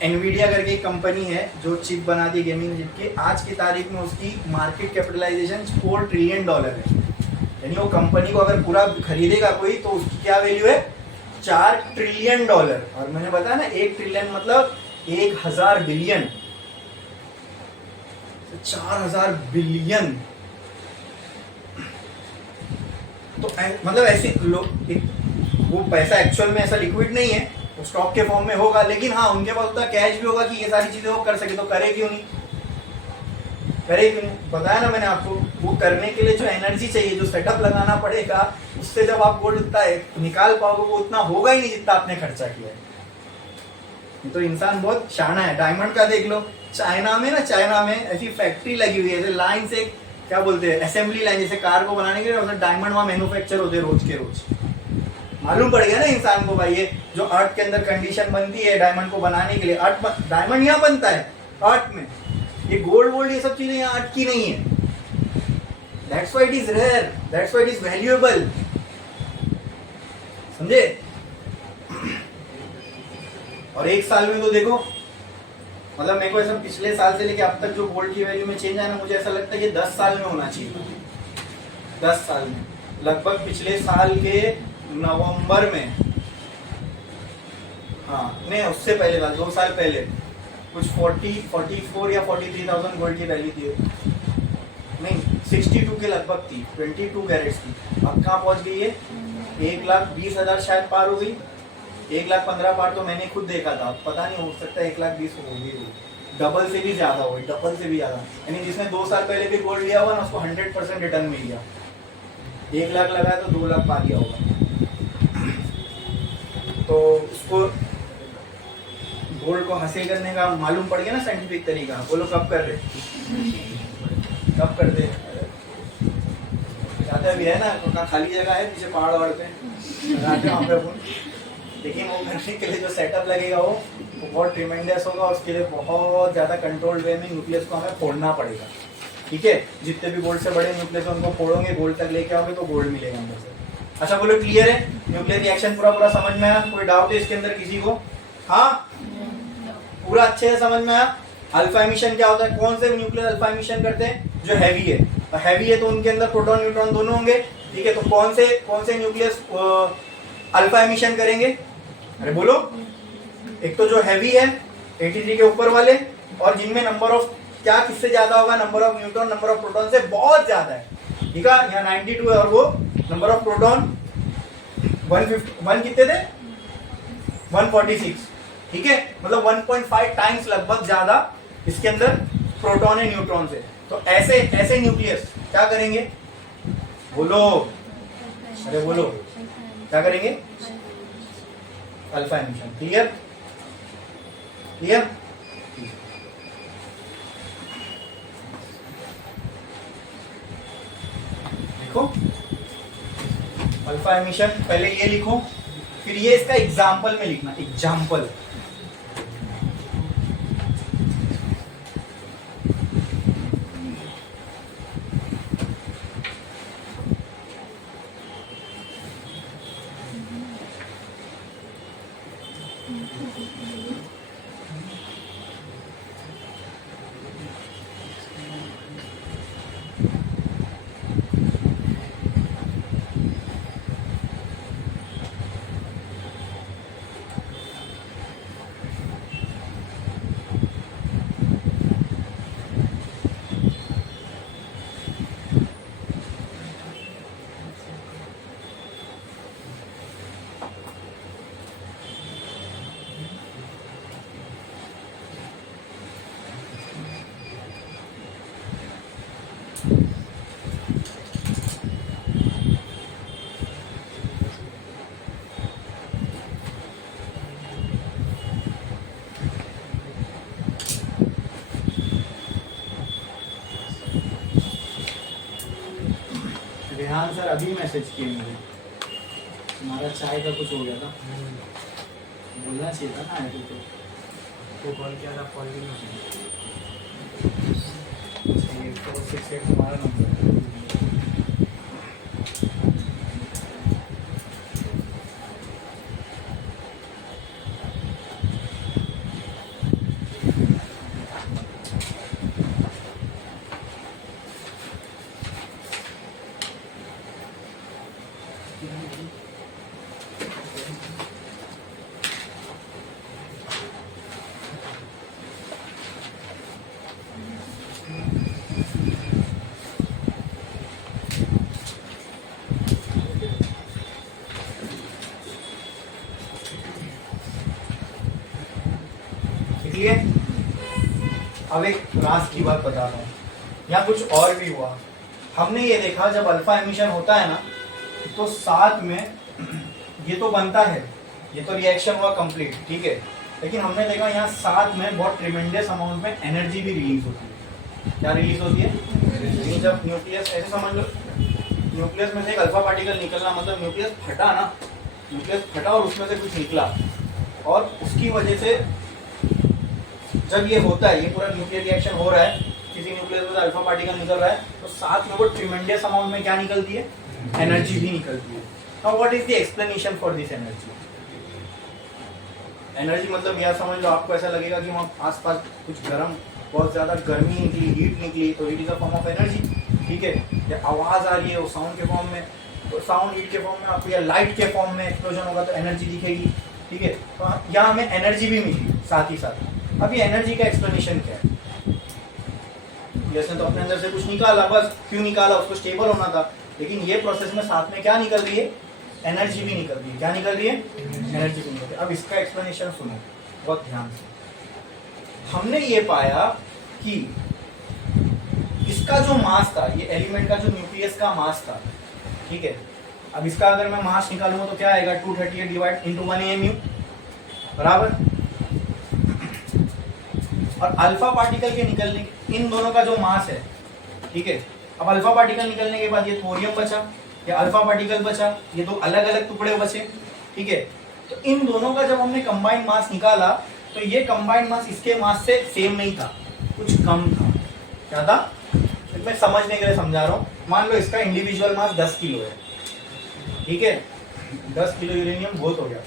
एनवीडिया करके एक कंपनी है जो चिप बनाती है गेमिंग चिप की, आज की तारीख में उसकी मार्केट कैपिटलाइजेशन $4 ट्रिलियन है। यानी वो कंपनी को अगर पूरा खरीदेगा कोई तो उसकी क्या वैल्यू है, $4 ट्रिलियन। और मैंने बताया ना 1 ट्रिलियन मतलब 1000 बिलियन, 4000 बिलियन। तो मतलब ऐसे लोग, वो पैसा एक्चुअल में ऐसा लिक्विड नहीं है, वो स्टॉक के फॉर्म में होगा, लेकिन हाँ उनके पास उतना कैश भी होगा कि ये सारी चीजें वो कर सके, तो करे क्यों नहीं, करे क्यों नहीं। बताया ना मैंने आपको, वो करने के लिए जो एनर्जी चाहिए, जो सेटअप लगाना पड़ेगा, उससे जब आप गोल्ड उतना निकाल पाओगे वो उतना होगा ही नहीं जितना आपने खर्चा किया है। तो इंसान बहुत शाना है। डायमंड का देख लो, चाइना में ऐसी फैक्ट्री लगी हुई है, ऐसे लाइन से, क्या बोलते हैं, असेंबली लाइन, जैसे कार को बनाने के लिए डायमंड वहां मैन्युफैक्चर होते हैं रोज के रोज। मालूम पड़ गया ना इंसान को भाई, ये जो अर्थ के अंदर कंडीशन बनती है डायमंड को बनाने के लिए, डायमंड यहाँ बनता है अर्थ में, ये गोल्ड वोल्ड ये सब चीजें यहाँ अर्थ की नहीं है। That's why it is rare, that's why it is valuable, समझे। और एक साल में तो देखो, मतलब मेरे को ऐसा पिछले साल से लेके अब तक जो गोल्ड की वैल्यू में चेंज आया ना, मुझे ऐसा लगता है कि 10 साल में होना चाहिए, 10 साल में। लगभग पिछले साल के नवंबर में, हाँ नहीं उससे पहले था, 2 साल पहले कुछ 44 या 43,000 गोल्ड की वैल्यू थी, नहीं 62 के लगभग थी, 22 कैरेट्स की। अब कहाँ पहुंच गई है, 1,20,000 शायद पार हो गई, 1,15,000 पार तो मैंने खुद देखा था, पता नहीं हो सकता है 1,20,000 हो गई, डबल से भी ज्यादा हो गई, डबल से भी ज्यादा। यानी जिसने 2 साल पहले भी गोल्ड लिया हुआ ना, उसको 100% रिटर्न मिल गया। 1 लाख लगाया तो 2 लाख पा लिया होगा। तो उसको गोल्ड को हासिल करने का मालूम पड़ गया ना साइंटिफिक तरीका। बोलो कब कर रहे, कब करते जाते भी है ना, खाली जगह है पीछे पहाड़ वहाड़ पे, वहाँ पे अपन, लेकिन वो करने के लिए जो सेटअप लगेगा वो बहुत ट्रिमेंडस होगा, उसके लिए बहुत ज़्यादा कंट्रोल्ड वे में न्यूक्लियस को हमें फोड़ना पड़ेगा। ठीक है, जितने भी गोल्ड से बड़े न्यूक्लियस उनको फोड़ोगे, गोल्ड तक लेके आओगे तो गोल्ड मिलेगा अंदर से। अच्छा बोलो क्लियर है, न्यूक्लियर रिएक्शन पूरा समझ में आया, कोई डाउट है इसके अंदर किसी को? हाँ पूरा अच्छे से समझ में आया। अल्फा एमिशन क्या होता है, कौन से न्यूक्लियर अल्फा एमिशन करते हैं, जो हैवी है, हैवी है तो उनके अंदर प्रोटॉन न्यूट्रॉन दोनों होंगे। ठीक है, तो कौन से न्यूक्लियस अल्फा एमिशन करेंगे, अरे बोलो, एक तो जो हैवी है 83 के ऊपर वाले, और जिनमें नंबर ऑफ क्या किससे ज्यादा होगा, number of neutron number of proton से बहुत ज्यादा है। ठीक है, यहाँ 92 है और वो नंबर ऑफ प्रोटॉन 1 कितने थे, 146। ठीक है, मतलब 1.5 टाइम्स लगभग ज्यादा इसके अंदर प्रोटॉन है न्यूट्रॉन से। तो ऐसे न्यूक्लियस क्या करेंगे, बोलो, अरे बोलो क्या करेंगे, अल्फा एमिशन। Clear clear. देखो अल्फा एमिशन, पहले ये लिखो, फिर ये इसका एग्जाम्पल में लिखना, एग्जाम्पल। रेहान सर अभी मैसेज किए मुझे, तुम्हारा चाय का कुछ हो गया था, बोलना चाहिए था ना। तो कॉल किया था, कॉल भी नहीं, 468 तुम्हारा नंबर। इसलिए अब एक रास की बात बताता हूँ, यहाँ कुछ और भी हुआ। हमने ये देखा जब अल्फा एमिशन होता है ना, तो साथ में ये तो बनता है, ये तो रिएक्शन हुआ कंप्लीट, ठीक है, लेकिन हमने देखा यहाँ साथ में बहुत ट्रिमेंडस अमाउंट में एनर्जी भी रिलीज होती है। क्या रिलीज होती है? जब न्यूक्लियस, ऐसे समझ लो, न्यूक्लियस में से एक अल्फा पार्टिकल निकलना, मतलब न्यूक्लियस फटा ना, न्यूक्लियस फटा और उसमें से कुछ निकला, और उसकी वजह से जब ये होता है, ये पूरा न्यूक्लियर रिएक्शन हो रहा है, किसी न्यूक्लियस में से अल्फा पार्टिकल निकल रहा है, तो साथ में वो ट्रिमेंडस अमाउंट में क्या निकलती है? एनर्जी भी निकलती है। Now what is the explanation for this energy? Energy मतलब यह समझ लो, आपको ऐसा लगेगा कि वहाँ आसपास कुछ गर्म, बहुत ज्यादा गर्मी निकली, हीट निकली, तो it is a form of energy, ठीक है। या आवाज आ रही है वो साउंड के फॉर्म में, तो साउंड हीट के फॉर्म में आपको, या लाइट के फॉर्म में एक्सप्लोजन होगा तो एनर्जी दिखेगी, ठीक है। तो यहाँ हमें एनर्जी भी मिली साथ ही साथ। अब ये एनर्जी का एक्सप्लेनेशन क्या है? जैसे तो अपने अंदर से कुछ निकाला, बस क्यों निकाला? उसको स्टेबल होना था, लेकिन ये प्रोसेस में साथ में क्या निकल रही है? एनर्जी भी निकल रही है। क्या निकल रही है? एनर्जी भी निकल रही है। अब इसका एक्सप्लेनेशन सुनो बहुत ध्यान से। हमने ये पाया कि इसका जो मास था, ये एलिमेंट का जो न्यूक्लियस का मास था, ठीक है, अब इसका अगर मैं मास निकालूंगा तो क्या आएगा? 238 डिवाइड इंटू 1 AMU बराबर। और अल्फा पार्टिकल के निकलने, इन दोनों का जो मास है, ठीक है, अब अल्फा पार्टिकल निकलने के बाद ये थोरियम बचा या अल्फा पार्टिकल बचा, ये दो अलग अलग टुकड़े बचे, ठीक है। तो इन दोनों का जब हमने कंबाइंड मास निकाला तो ये कंबाइंड मास इसके मास से सेम नहीं था, कुछ कम था। क्या था? मैं समझने के लिए समझा रहा हूँ। मान लो इसका इंडिविजुअल मास 10 किलो है, ठीक है, 10 किलो यूरेनियम बहुत हो गया।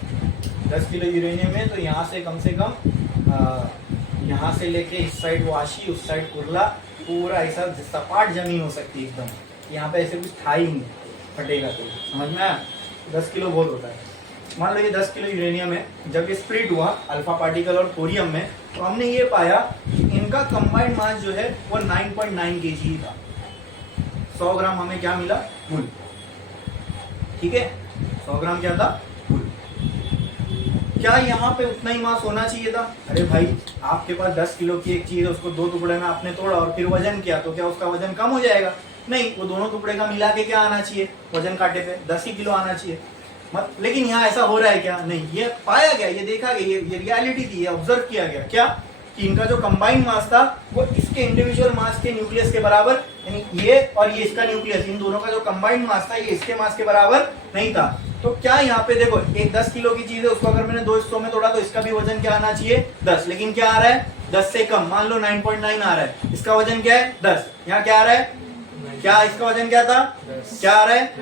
10 किलो यूरेनियम है तो यहाँ से कम यहाँ से लेके इस साइड वाशी, उस साइड कुरला, पूरा ऐसा सपाट जमीन हो सकती है एकदम, यहाँ पे ऐसे कुछ था ही नहीं, फटेगा तो। समझ में आया? 10 किलो बहुत होता है। मान लो ये 10 किलो यूरेनियम है, जब ये स्प्लिट हुआ अल्फा पार्टिकल और थोरियम में, तो हमने ये पाया कि इनका कंबाइंड मास जो है वो 9.9 kg ही था। 100 ग्राम हमें क्या मिला? कुल, ठीक है, 100 ग्राम क्या था? कुल। क्या यहाँ पे उतना ही मास होना चाहिए था? अरे भाई, आपके पास 10 किलो की एक चीज है, उसको 2 टुकड़े में आपने तोड़ा और फिर वजन किया, तो क्या उसका वजन कम हो जाएगा? नहीं, वो दोनों टुकड़े का मिला के क्या आना चाहिए? वजन काटे पे 10 ही किलो आना चाहिए। लेकिन यहाँ ऐसा हो रहा है क्या? नहीं, ये पाया गया, ये देखा गया, ये रियलिटी थी, ये ऑब्जर्व किया गया। क्या? कि इनका जो कंबाइंड मास था वो इसके इंडिविजुअल मास के न्यूक्लियस के बराबर, यानी ये और ये इसका न्यूक्लियस, इन दोनों का जो कंबाइंड मास था ये इसके मास के बराबर नहीं था। तो क्या यहाँ पे देखो, एक 10 किलो की चीज है, उसको अगर मैंने 2 हिस्सों में तोड़ा तो इसका भी वजन क्या आना चाहिए? 10, लेकिन क्या आ रहा है? 10 से कम। मान लो 9.9 आ रहा है, इसका वजन क्या है? 10। यहाँ क्या आ रहा है? क्या इसका वजन क्या था? क्या आ रहा है?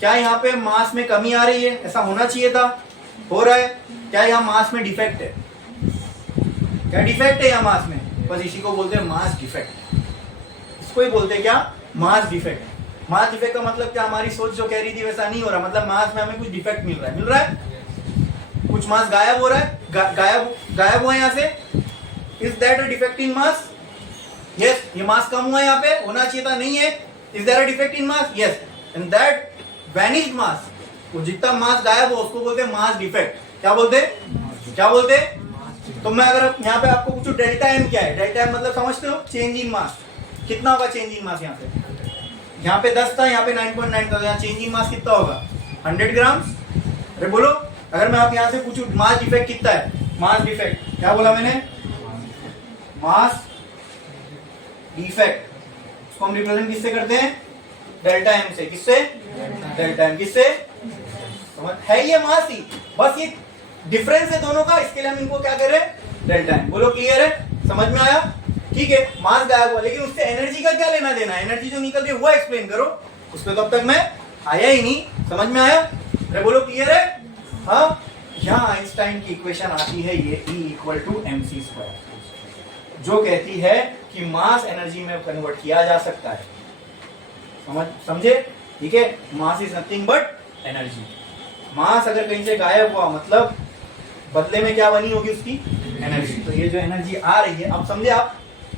क्या यहाँ पे मास में कमी आ रही है? ऐसा होना चाहिए था, हो रहा है। क्या यहाँ मास में डिफेक्ट है? क्या डिफेक्ट है यहाँ मास में? बस इसी को बोलते हैं मास डिफेक्ट। इसको ही बोलते हैं क्या? Mass defect. मास डिफेक्ट का मतलब क्या? हमारी सोच जो कह रही थी वैसा नहीं हो रहा, मतलब मास में हमें कुछ डिफेक्ट मिल रहा है। मिल रहा है, कुछ मास गायब हो रहा है, गायब हुआ है यहाँ से। Is that a defect in mass? Yes, ये मास कम हुआ है, यहाँ पे होना चाहिए था, नहीं है। Is there a defect in mass? Yes, and that vanished mass, वो जितना मास गायब हो उसको बोलते हैं मास डिफेक्ट। क्या बोलते हैं? क्या बोलते हैं? तो मैं अगर यहाँ पे आपको पूछूं डेल्टा एम क्या है? डेल्टा एम मतलब समझते हो? चेंज इन मास। कितना होगा चेंज इन मास? यहाँ पे 10 था, यहाँ पे 9.9 था, यहाँ चेंज इन मास कितना होगा? 100 ग्राम। अरे बोलो, अगर मैं आप यहाँ से पूछूं मास डिफेक्ट कितना है? मास डिफेक्ट क्या बोला मैंने? Mass defect. उसको हम रिप्रेजेंट किससे करते हैं? डेल्टा एम से। किससे? Delta M. किससे? समझ है? ये मास ही, बस ये डिफरेंस है दोनों का, इसके लिए हम इनको क्या कर रहे हैं? Delta M. बोलो क्लियर है? समझ में आया? ठीक है, मास गायब हुआ, लेकिन उससे एनर्जी का क्या लेना देना? एनर्जी जो निकल रही है वो एक्सप्लेन करो। उस पर तो अब तक मैं आया ही नहीं। समझ में आया? अरे बोलो क्लियर है? हाँ, यहाँ आइंस्टाइन की इक्वेशन आती है, ये E = mc², जो कहती है कि मास एनर्जी में कन्वर्ट किया जा सकता है। समझे? ठीक है, mass is nothing but energy. Mass अगर कहीं से गायब हुआ मतलब बदले में क्या बनी होगी उसकी? एनर्जी। तो ये जो एनर्जी आ रही है, अब समझे आप,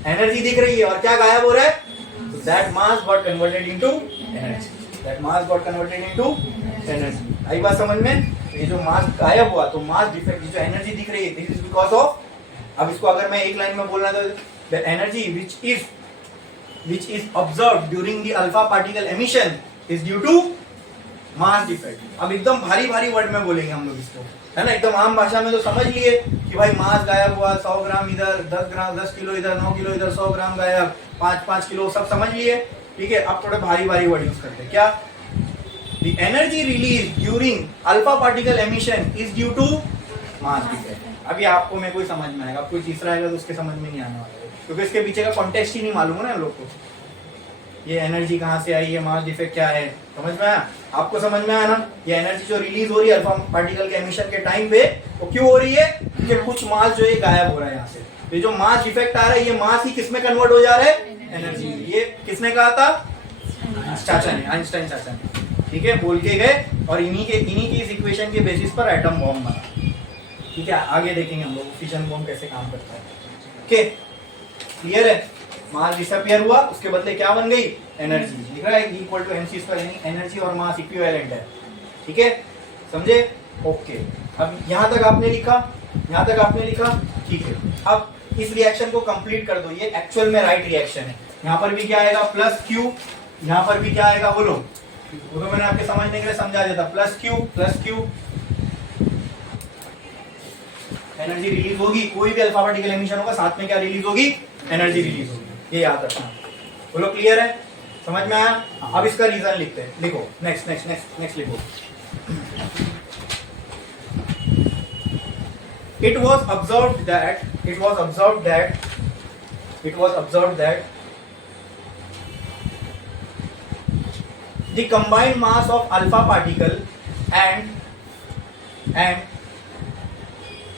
एनर्जी दिख रही है और क्या गायब हो रहा है? That mass got converted into energy. That mass got converted into energy. आई बात समझ में? ये जो मास गायब हुआ तो मास डिफेक्ट, जो एनर्जी दिख रही है, दिस इज बिकॉज ऑफ अब इसको अगर मैं एक लाइन में बोलना तो the energy which is observe during the alpha particle emission is due to mass defect. अब एकदम भारी भारी वर्ड में बोलेंगे हम लोग इसको, है ना, एकदम आम भाषा में तो समझ लिए कि भाई मास गायब हुआ, 100 ग्राम इधर, 10 किलो इधर, 9 किलो इधर, 100 ग्राम गायब, 5 किलो, सब समझ लिए, ठीक है। अब थोड़े भारी भारी वर्ड यूज करते हैं। क्या? The energy release during alpha particle emission is due to mass defect. अभी आपको मैं कोई समझ में आएगा, कोई तीसरा आएगा तो उसके समझ में नहीं आने वाला है, क्योंकि इसके पीछे का कॉन्टेक्स्ट ही नहीं मालूम है ना हम लोग को। ये एनर्जी कहाँ से आई, ये मास डिफेक्ट क्या है, समझ में आया? आपको समझ में आया ना? ये एनर्जी जो रिलीज हो रही है अल्फा पार्टिकल के एमिशन के टाइम पे, वो क्यों हो रही है? क्योंकि कुछ मास जो है गायब हो रहा है यहाँ से। ये जो मास डिफेक्ट आ रहा है, ये मास ही किसमें कन्वर्ट हो जा रहा है? एनर्जी। ये किसने कहा था? चाचा ने, आइंस्टाइन चाचा ने, ठीक है, बोल के गए, और इन्हीं की इस इक्वेशन के बेसिस पर एटम बॉम्ब बना, ठीक है। आगे देखेंगे हम लोग फिशन बॉम्ब कैसे काम करता है। ओके, क्लियर है? मास डिसअपियर हुआ, उसके बदले क्या बन गई? एनर्जी। लिख रहा है इक्वल टू mc स्क्वायर, यानी एनर्जी और मास इक्विवेलेंट है, ठीक है, समझे? ओके, अब यहां तक आपने लिखा, यहां तक आपने लिखा, ठीक है। अब इस रिएक्शन को कंप्लीट कर दो, ये एक्चुअल में राइट रिएक्शन है। यहां पर भी क्या आएगा? Plus Q. यहां पर भी क्या आएगा? बोलो, वो तो मैंने आपके समझने के लिए समझा देता। प्लस क्यू, एनर्जी रिलीज होगी, कोई भी अल्फा पार्टिकल एमिशन होगा, साथ में क्या रिलीज होगी? एनर्जी रिलीज होगी, ये याद रखना। बोलो, क्लियर है? समझ में आया? अब इसका रीजन लिखते हैं, लिखो, नेक्स्ट लिखो। It was observed that the combined mass of alpha particle and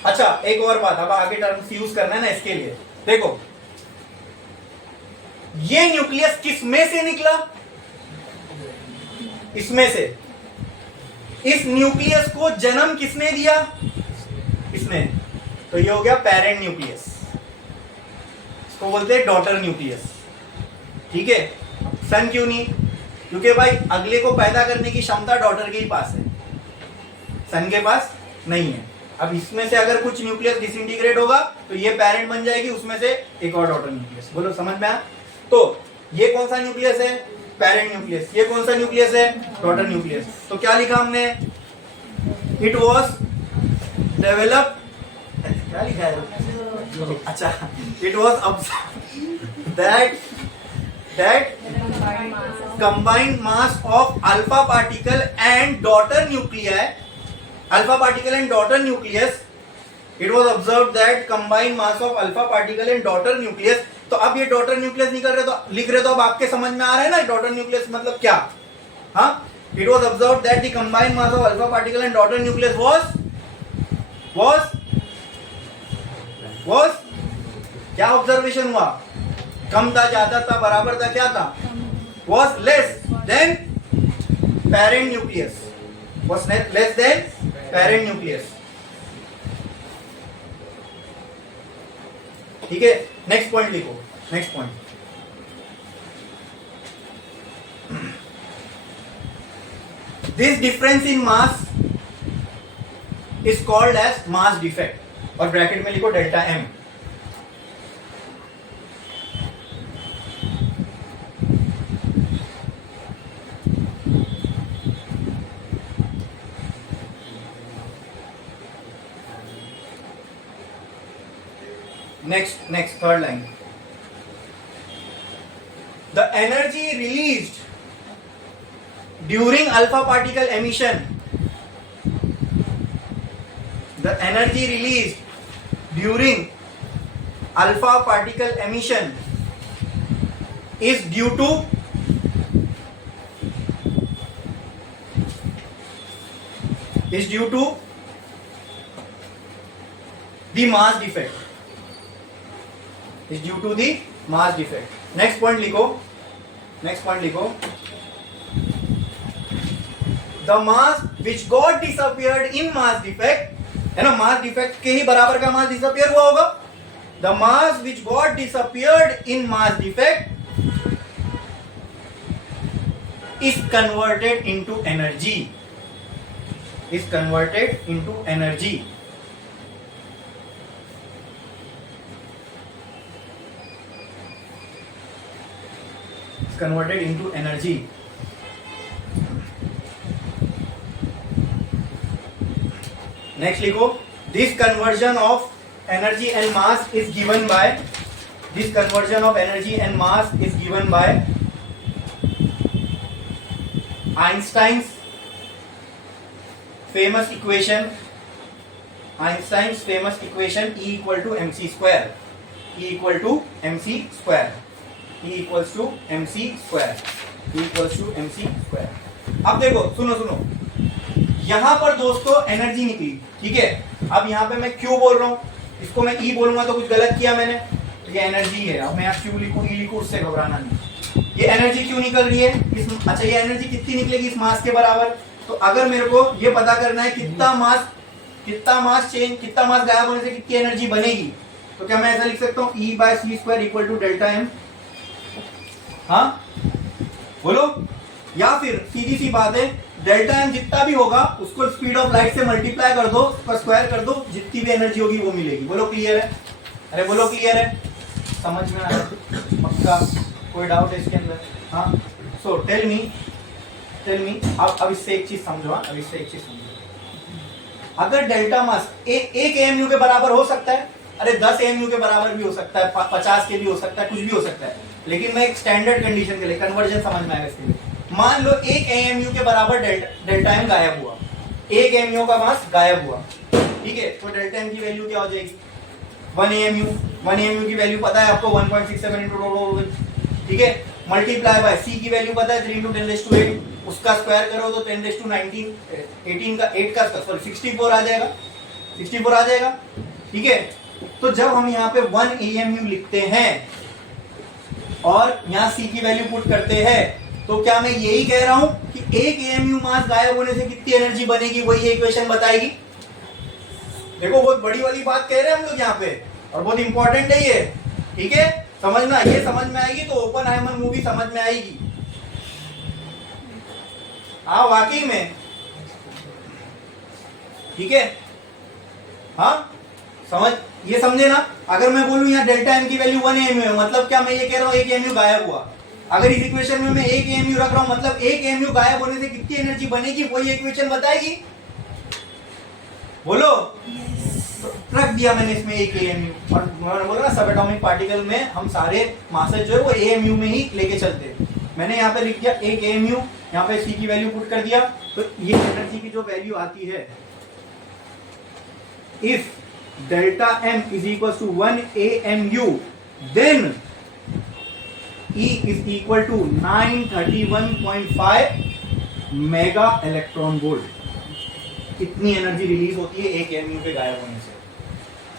अच्छा, एक और बात, अब आगे टर्म्स यूज करना है ना, इसके लिए देखो, ये न्यूक्लियस किस में से निकला? इसमें से। इस न्यूक्लियस को जन्म किसने दिया? इसने। तो ये हो गया पेरेंट न्यूक्लियस, इसको बोलते हैं डॉटर न्यूक्लियस, ठीक है। सन क्यों नहीं? क्योंकि भाई अगले को पैदा करने की क्षमता डॉटर के ही पास है, सन के पास नहीं है। अब इसमें से अगर कुछ न्यूक्लियस डिसइंटीग्रेट होगा तो ये पेरेंट बन जाएगी, उसमें से एक और डॉटर न्यूक्लियस। बोलो, समझ में आया? तो ये कौन सा न्यूक्लियस है? Parent nucleus. ये कौन सा न्यूक्लियस है? Daughter nucleus. तो क्या लिखा हमने? इट वॉज डेवलप, क्या लिखा है? अच्छा, it was that combined mass of alpha particle and daughter nucleus, it was observed that combined mass of alpha particle and daughter nucleus। तो अब ये डॉटर न्यूक्लियस नहीं कर रहे, तो लिख रहे, तो अब आपके समझ में आ रहा है ना डॉटर न्यूक्लियस मतलब क्या? हाँ, it was observed that the combined mass of alpha particle and daughter nucleus was क्या ऑब्जर्वेशन हुआ? कम था, ज्यादा था, बराबर था, क्या था? Was less than parent nucleus, was less than parent nucleus, ठीक है। नेक्स्ट पॉइंट लिखो, next point, this difference in mass is called as mass defect, और ब्रैकेट में लिखो delta M. Next, third line. The energy released during alpha particle emission. The energy released during alpha particle emission is due to the mass defect. Is due to the mass defect. Next point लिखो, the mass which got disappeared in mass defect, है ना, mass defect के ही बराबर का mass disappear हुआ होगा। The mass which got disappeared in mass defect is converted into energy, converted into energy. Next लिखो, this conversion of energy and mass is given by, this conversion of energy and mass is given by Einstein's famous equation, Einstein's famous equation E equal to mc square, E equal to mc square, E equals to mc square, E equals to mc square. अब देखो, सुनो सुनो, यहां पर दोस्तों energy निकली, ठीक है। अब यहां पे मैं क्यू बोल रहा हूं, इसको मैं E बोलूंगा तो कुछ गलत किया मैंने, तो ये एनर्जी है। अब मैं यहाँ क्यू लिखूं, E लिखूं, उससे घबराना नहीं। ये एनर्जी क्यों निकल रही है इस, अच्छा ये एनर्जी कितनी निकलेगी इस मास के बराबर। तो अगर मेरे को ये पता करना है कितना मास चेंज, कितना मास गायब होने से कितनी एनर्जी बनेगी, तो क्या मैं ऐसा लिख सकता हूँ E by C square equal to delta M. हाँ बोलो, या फिर सीधी सी बात है, डेल्टा एम जितना भी होगा उसको स्पीड ऑफ लाइट से मल्टीप्लाई कर दो, उसका स्क्वायर कर दो, जितनी भी एनर्जी होगी वो मिलेगी। बोलो क्लियर है? अरे बोलो क्लियर है? समझ में आया पक्का? कोई डाउट है इसके अंदर? हाँ, सो टेल मी अब इससे एक चीज समझो, अब इससे एक चीज समझो, अगर डेल्टा मास एक एएमयू के बराबर हो सकता है, अरे 10 एएमयू के बराबर भी हो सकता है, 50 के भी हो सकता है, कुछ भी हो सकता है, लेकिन मैं एक स्टैंडर्ड कंडीशन के लिए, कन्वर्जन समझ में आएगा इसके लिए, मान लो 1 एएमयू के बराबर डेल्टा एम गायब हुआ, 1 एएमयू का मास गायब हुआ, ठीक है। तो डेल्टा एम की वैल्यू क्या हो जाएगी? 1 एएमयू की वैल्यू पता है आपको 1.67 इंटू, ठीक है, मल्टीप्लाई बाय सी की वैल्यू पता है 3 इंटू 10⁸, उसका स्क्वायर करो तो 10⁻19, 18 का 8 का सॉरी 64 आ जाएगा, 64 आ जाएगा, ठीक है। तो जब हम यहाँ पे 1 एएमयू लिखते हैं और यहाँ सी की वैल्यू पुट करते हैं, तो क्या मैं यही कह रहा हूं कि 1 एएमयू मास गायब होने से कितनी एनर्जी बनेगी, वही इक्वेशन बताएगी। देखो बहुत बड़ी वाली बात कह रहे हैं हम लोग यहाँ पे, और बहुत इंपॉर्टेंट है ये, ठीक है। समझना, ये समझ में आएगी तो ओपनहाइमर मूवी समझ में आएगी। हाँ वाकई में, ठीक है। हाँ समझ, ये समझे ना। अगर मैं बोलूं यहाँ डेल्टा एम की वैल्यू 1 एएमयू है, मतलब क्या मैं ये कह रहा हूँ 1 एएमयू गायब हुआ। अगर इस इक्वेशन में मैं 1 एएमयू रख रहा हूं, मतलब 1 एएमयू गायब होने से कितनी एनर्जी बनेगी, वही इक्वेशन बताएगी। बोलो, रख दिया मैंने इसमें 1 एएमयू, और मैंने बोला ना सब एटॉमिक पार्टिकल में हम सारे मासेज जो है वो एएमयू में ही लेके चलते हैं। मैंने यहाँ पे लिख दिया 1 एएमयू, यहाँ पे सी की वैल्यू पुट कर दिया, तो ये एनर्जी की जो वैल्यू आती है, if delta M is equal to 1 AMU, then E is equal to 931.5 mega electron volt. इतनी एनर्जी रिलीज होती है 1 एएमयू के गायब होने से।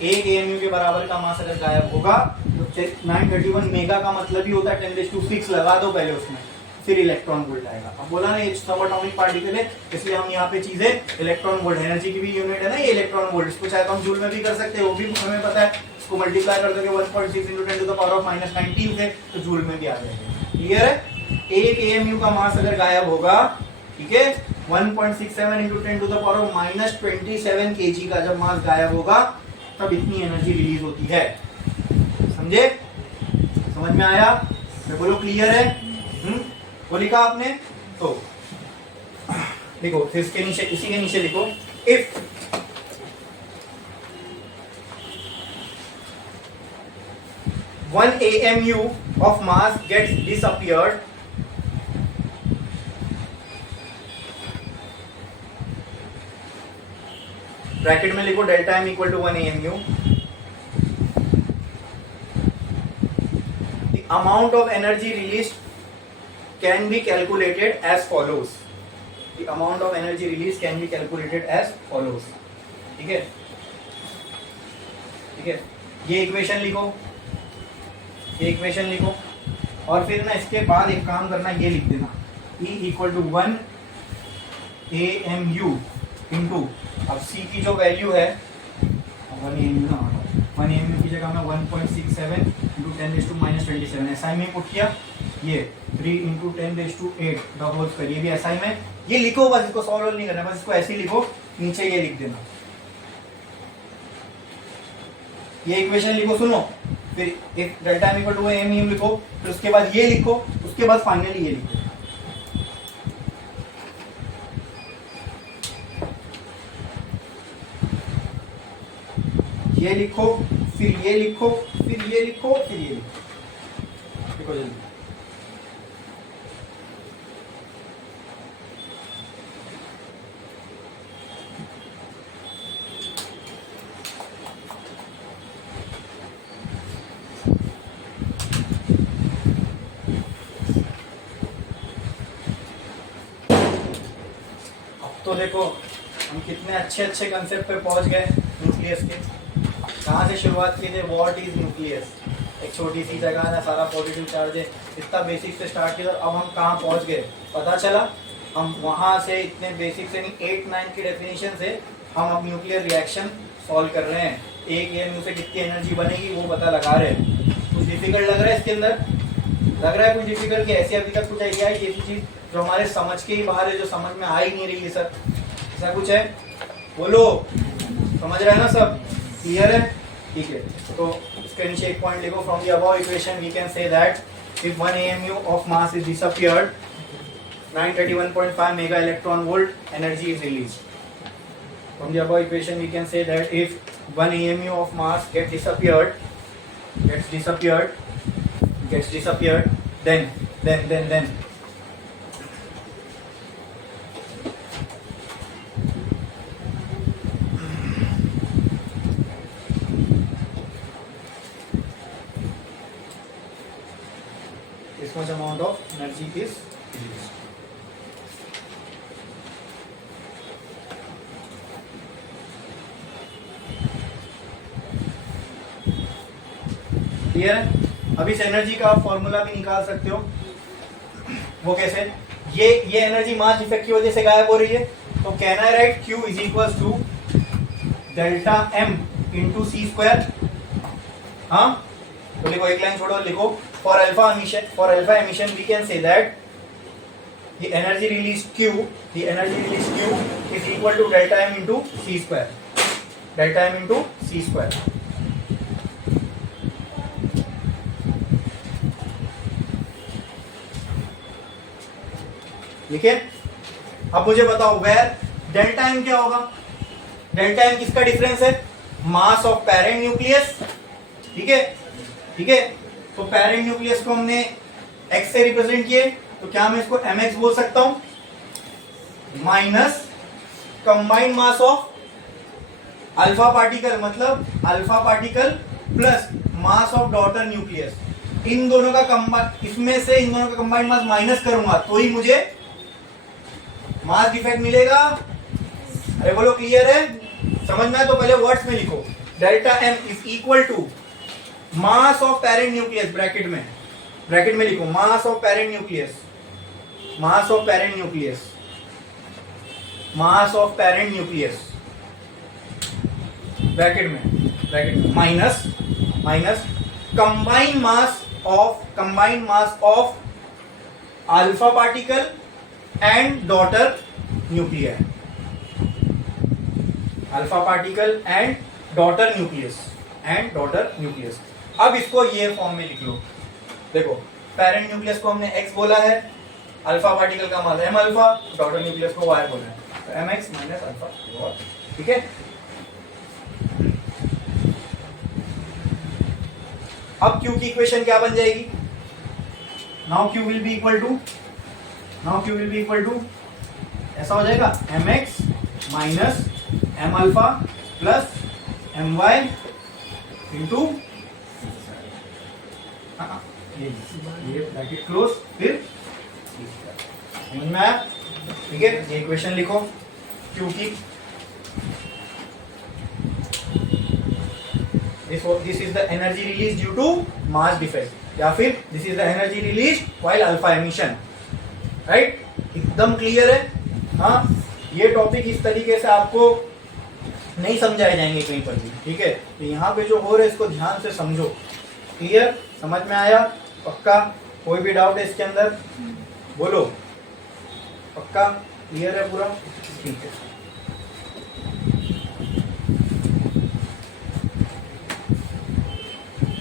1 एएमयू के बराबर का मास अगर गायब होगा तो 931 मेगा का मतलब ही होता है 10⁶ लगा दो पहले उसमें, फिर इलेक्ट्रॉन वोल्ट आएगा। अब बोला ना ये सब एटॉमिक पार्टिकल है, इसलिए हम यहाँ पे चीजें इलेक्ट्रॉन वोल्ट, एनर्जी की भी यूनिट है ना ये इलेक्ट्रॉन वोल्ट, इसको चाहे तो हम जूल में भी कर सकते हैं, वो भी हमें पता है। इसको मल्टीप्लाई कर दोगे 1.6 into 10 to the power of -19 से, तो जूल में भी आ जाएगा। क्लियर है? 1 एएमयू का मास अगर गायब होगा, ठीक है, 1.67 into 10 to the power of -27 kg का जब मास गायब होगा, तब इतनी एनर्जी रिलीज होती है। समझे? समझ में आया? मैं बोलो क्लियर है? वो लिखा आपने? तो देखो इसके नीचे, इसी के नीचे लिखो, if one AMU of mass gets disappeared, bracket में लिखो delta M equal to 1 AMU, the amount of energy released can be calculated as follows, the amount of energy released can be calculated as follows, ठीक है, ठीक है। ये equation लिखो, ये equation लिखो, और फिर ना इसके बाद एक काम करना, ये लिख देना E equal to 1 AMU into, अब C की जो वैल्यू है 1 AMU ना, 1 AMU की जगह मैं 1.67 इंटू 10⁻⁻27 एसआई में पुट किया, ये 3 इंटू 10⁸ द होल स्क्वायर, ये भी एसआई में। ये लिखो बस, इसको सॉल्व नहीं करना, बस इसको ऐसे ही लिखो, नीचे ये लिख देना, ये इक्वेशन लिखो। सुनो, फिर if delta M equal to AMU लिखो, फिर उसके बाद ये लिखो, उसके बाद फाइनली ये लिखो, ये लिखो, फिर ये लिखो, फिर ये लिखो, फिर ये लिखो, लिखो जल्दी। तो देखो हम कितने अच्छे अच्छे कंसेप्ट पे पहुंच गए न्यूक्लियस के। कहाँ से शुरुआत की थी, व्हाट इज न्यूक्लियस, एक छोटी सी जगह है, सारा पॉजिटिव चार्ज है, इतना बेसिक से स्टार्ट किया, अब हम कहाँ पहुंच गए पता चला। हम वहाँ से इतने बेसिक से नहीं 8-9 की डेफिनेशन से हम अब न्यूक्लियर रिएक्शन सॉल्व कर रहे हैं, एक एएमयू से कितनी एनर्जी बनेगी वो पता लगा रहे हैं। कुछ डिफिकल्ट लग रहा है इसके अंदर, लग रहा है कुछ डिफिकल्ट, कि ऐसी अभी तक कुछ आइडिया है, ऐसी चीज जो हमारे समझ के ही बाहर है, जो समझ में आ ही नहीं रही है सर, ऐसा कुछ है? बोलो, समझ रहे हैं ना सब, क्लियर है? ठीक है, तो इसके नीचे एक पॉइंट लिखो, from the above equation we can say that if 1 AMU of mass is disappeared 931.5 mega electron volt energy is released. From the above equation we can say that if 1 AMU of mass gets disappeared, then this much amount of energy is released. Clear है? अब इस energy का आप formula भी निकाल सकते हो, वो कैसे? ये एनर्जी मास इफेक्ट की वजह से गायब हो रही है, तो कहना है right, Q is equal to delta M into C square. हाँ, तो लिखो, एक लाइन छोड़ो, लिखो for alpha emission we can say that the energy released Q is equal to delta M into C square, delta M into C square। ठीक है, अब मुझे बताओ वेयर डेल्टा M क्या होगा? डेल्टा M किसका डिफरेंस है? मास ऑफ पेरेंट न्यूक्लियस। ठीक है, ठीक है, तो पेरेंट न्यूक्लियस को हमने x से रिप्रेजेंट किए, तो क्या मैं इसको mx बोल सकता हूं, minus combined mass of alpha particle, मतलब alpha particle plus mass of daughter nucleus. इन दोनों का इसमें से इन दोनों का कंबाइंड मास माइनस करूंगा तो ही मुझे मास डिफेक्ट मिलेगा। अरे बोलो, क्लियर है? समझ में आए तो पहले वर्ड्स में लिखो, delta M is equal to mass of parent nucleus, bracket में लिखो mass of parent nucleus, mass of parent nucleus, mass of parent nucleus, bracket में minus combined mass of alpha particle and daughter nuclear, alpha particle and daughter nucleus. अब इसको ये form में लिख लो, देखो parent nucleus को हमने x बोला है, अल्फा पार्टिकल का मान m अल्फा, डॉटर न्यूक्लियस को y बोला है, तो mx माइनस अल्फा। ठीक है, अब Q की इक्वेशन क्या बन जाएगी? Now Q will be equal to ऐसा हो जाएगा mx minus m alpha plus my into ये ब्रैकेट क्लोज, फिर समझ में आया? ठीक है, ये इक्वेशन लिखो Q की, this is the energy release due to mass defect, या फिर this is the energy release while alpha emission. Right, एकदम क्लियर है? हाँ, ये टॉपिक इस तरीके से आपको नहीं समझाए जाएंगे कहीं पर भी। ठीक है, तो यहाँ पे जो हो रहा है इसको ध्यान से समझो। क्लियर, समझ में आया? पक्का? कोई भी डाउट है इसके अंदर? बोलो, पक्का क्लियर है पूरा? ठीक है,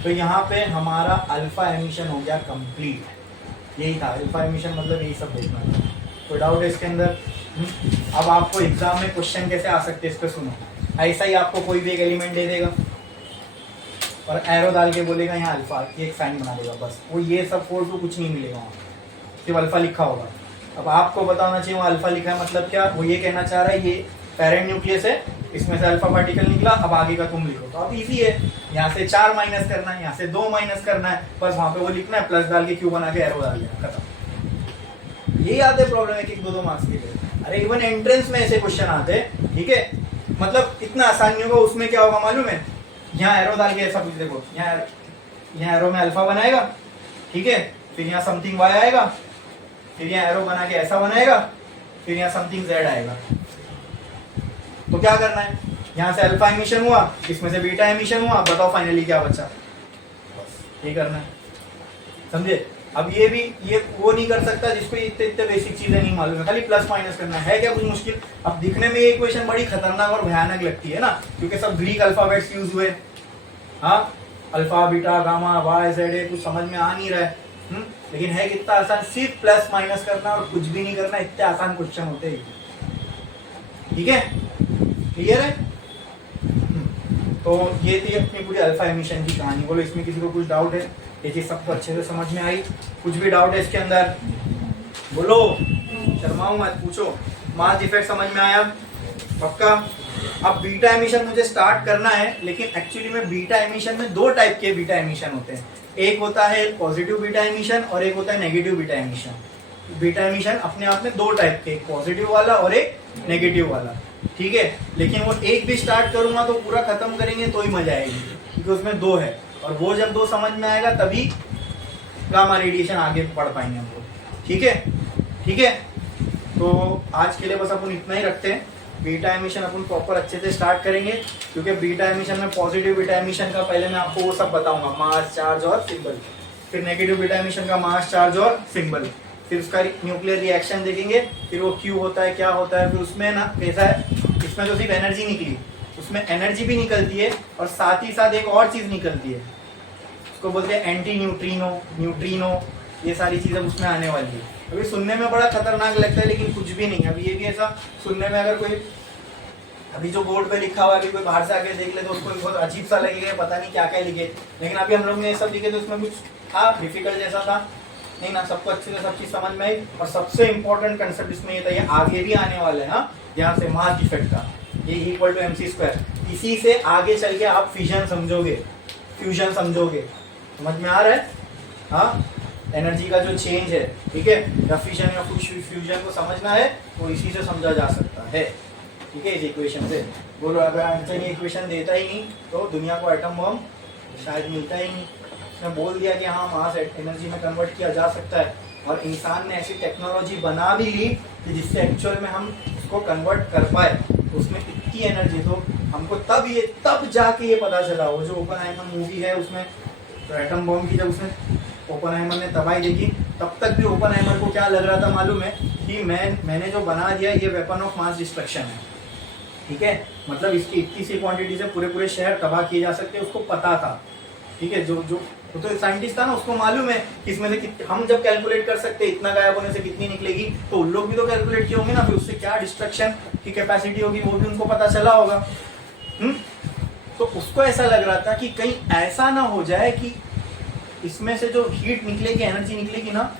तो यहाँ पे हमारा अल्फा एमिशन हो गया कंप्लीट। यही था अल्फा एमिशन, मतलब यही सब देखना था। कोई डाउट है इसके अंदर? अब आपको एग्जाम में क्वेश्चन कैसे आ सकते हैं इस पे सुनो। ऐसा ही आपको कोई भी एक एलिमेंट दे देगा और एरो डाल के बोलेगा यहाँ अल्फा, ये एक साइन बना देगा बस, वो ये सब फोर टू कुछ नहीं मिलेगा वहाँ, सिर्फ अल्फा लिखा होगा। अब आपको बताना चाहिए वहाँ अल्फा लिखा है मतलब क्या, वो ये कहना चाह रहा है ये पेरेंट न्यूक्लियस है, इसमें से अल्फा पार्टिकल निकला, अब आगे का तुम लिखो। तो अब इजी है, यहाँ से 4 माइनस करना है, यहाँ से 2 माइनस करना है, बस वहाँ पे वो लिखना है, प्लस डाल के क्यू बना के एरो डाल देना, खत्म। यही आते प्रॉब्लम है कि 2-2 मार्क्स के लिए। अरे इवन एंट्रेंस में ऐसे क्वेश्चन आते हैं, ठीक है, मतलब इतना आसान नहीं होगा। उसमें क्या होगा मालूम है, यहाँ एरो डाल के ऐसा कुछ देखो, यहाँ एरो में अल्फा बनाएगा, ठीक है, फिर यहाँ समथिंग वाई आएगा, फिर यहाँ एरो बना के ऐसा बनाएगा, फिर यहाँ समथिंग जेड आएगा। तो क्या करना है, यहाँ से अल्फा एमिशन हुआ, इसमें से बीटा एमिशन हुआ, बताओ फाइनली क्या बचा, बस ये करना है, समझे। अब ये वो नहीं कर सकता जिसको इतने बेसिक चीजें नहीं मालूम है, खाली प्लस माइनस करना है क्या कुछ मुश्किल। अब दिखने में ये इक्वेशन बड़ी खतरनाक और भयानक लगती है ना, क्योंकि सब ग्रीक अल्फाबेट्स यूज हुए, हाँ, alpha beta gamma Y Z, कुछ समझ में आ नहीं रहा है, लेकिन है कितना आसान, सिर्फ प्लस माइनस करना और कुछ भी नहीं करना, इतने आसान क्वेश्चन होते हैं, ठीक है, क्लियर है। तो ये थी अपनी पूरी अल्फा एमिशन की कहानी। बोलो इसमें किसी को कुछ डाउट है, ये चीज सबको अच्छे से समझ में आई, कुछ भी डाउट है इसके अंदर बोलो, शर्माओ मत, पूछो। मास इफेक्ट समझ में आया पक्का। अब बीटा एमिशन मुझे स्टार्ट करना है, लेकिन एक्चुअली में बीटा एमिशन में 2 टाइप के बीटा एमिशन होते हैं, एक होता है पॉजिटिव बीटा एमिशन और एक होता है negative beta emission. Beta emission अपने आप में 2 टाइप के, एक पॉजिटिव वाला और एक नेगेटिव वाला, ठीक है, लेकिन वो एक भी स्टार्ट करूंगा तो पूरा खत्म करेंगे तो ही मजा आएगी, क्योंकि उसमें 2 है, और वो जब 2 समझ में आएगा तभी गामा रेडिएशन आगे पढ़ पाएंगे हम लोग, ठीक है, ठीक है। तो आज के लिए बस अपन इतना ही रखते हैं। बीटा एमिशन अपन प्रॉपर अच्छे से स्टार्ट करेंगे, क्योंकि बीटा एमिशन में पॉजिटिव बीटा एमिशन का पहले मैं आपको वो सब बताऊंगा, मास चार्ज और सिंबल, फिर नेगेटिव बीटा एमिशन का मास चार्ज और सिंबल, फिर उसका न्यूक्लियर रिएक्शन देखेंगे, फिर वो क्यों होता है क्या होता है, फिर उसमें ना कैसा है, इसमें तो सिर्फ एनर्जी निकली, उसमें एनर्जी भी निकलती है और साथ ही साथ एक और चीज निकलती है, उसको बोलते हैं एंटी न्यूट्रिनो, न्यूट्रिनो, ये सारी चीजें उसमें आने वाली है। अभी सुनने में बड़ा खतरनाक लगता है लेकिन कुछ भी नहीं। अभी ये भी ऐसा सुनने में, अगर कोई अभी जो बोर्ड पे लिखा हुआ है, अभी कोई बाहर से आके देख ले तो उसको बहुत अजीब सा लगेगा, पता नहीं क्या क्या लिखे, लेकिन अभी हम लोग ने ये सब लिखे तो उसमें कुछ था डिफिकल्ट जैसा था नहीं ना, सबको अच्छे से सब चीज समझ में आई। और सबसे इंपॉर्टेंट कंसेप्ट इसमें ये था, ये आगे भी आने वाला है, हाँ, यहाँ से मास डिफेक्ट का, ये इक्वल टू mc², इसी से आगे चल के आप फिजन समझोगे, फ्यूजन समझोगे, समझ में आ रहा है, हाँ, एनर्जी का जो चेंज है, ठीक है, या फिजन या फ्यूजन को समझना है वो इसी से समझा जा सकता है, ठीक है, इस इक्वेशन से। बोलो अगर आंसर ये इक्वेशन देता ही नहीं तो दुनिया को एटम बम शायद मिलता ही नहीं। उसने बोल दिया कि हाँ मास एनर्जी में कन्वर्ट किया जा सकता है, और इंसान ने ऐसी टेक्नोलॉजी बना भी ली कि जिससे एक्चुअल में हम उसको कन्वर्ट कर पाए, तो उसमें इतनी एनर्जी, तो हमको तब जाके ये पता चला, वो जो ओपनहाइमर मूवी है उसमें, तो एटम बम की जब उसने ओपनहाइमर ने तबाही देखी, तब तक भी ओपनहाइमर को क्या लग रहा था मालूम है, कि मैंने जो बना दिया ये वेपन ऑफ मास डिस्ट्रक्शन है, ठीक है, मतलब इसकी इतनी सी क्वांटिटी से पूरे शहर तबाह किए जा सकते हैं, उसको पता था, ठीक है, जो तो साइंटिस्ट था ना, उसको मालूम है कि इसमें से हम जब कैलकुलेट कर सकते हैं इतना गायब होने से कितनी निकलेगी, तो उन लोग भी तो कैलकुलेट किए होंगे ना, फिर उससे क्या डिस्ट्रक्शन की कैपेसिटी होगी वो भी उनको पता चला होगा। तो उसको ऐसा लग रहा था कि कहीं ऐसा ना हो जाए कि इसमें से जो हीट निकलेगी, एनर्जी निकलेगी ना,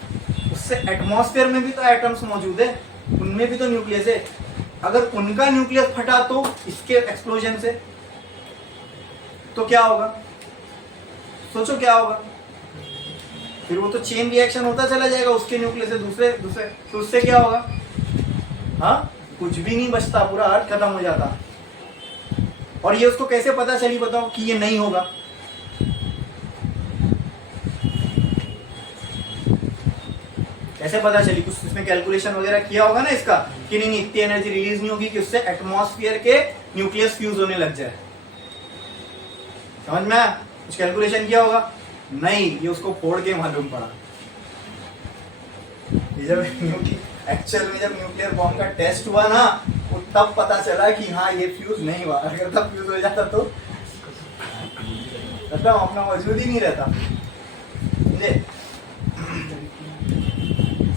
उससे एटमॉस्फेयर में भी तो एटम्स मौजूद है, उनमें भी तो न्यूक्लियस है, अगर उनका न्यूक्लियस फटा तो इसके एक्सप्लोजन से तो क्या होगा, सोचो क्या होगा, फिर वो तो चेन रिएक्शन होता चला जाएगा, उसके न्यूक्लियस से दूसरे, तो उससे क्या होगा, हाँ, कुछ भी नहीं बचता, पूरा अर्थ खत्म हो जाता। और ये उसको कैसे पता चली बताओ कि ये नहीं होगा, कैसे पता चली, कुछ उसने कैलकुलेशन वगैरह किया होगा ना इसका, कि नहीं इतनी एनर्जी रिलीज नहीं होगी कि उससे एटमॉस्फेयर के न्यूक्लियस फ्यूज होने लग जाए, समझ में आया, कुछ कैलकुलेशन किया होगा, नहीं, ये उसको फोड़ के मालूम पड़ा। ये जब एक्चुअल में जब न्यूक्लियर बॉम्ब का टेस्ट हुआ ना, वो तब पता चला कि हाँ ये फ्यूज नहीं हुआ, अगर तब फ्यूज हो जाता तो मतलब अपना मौजूद ही नहीं रहता, समझे।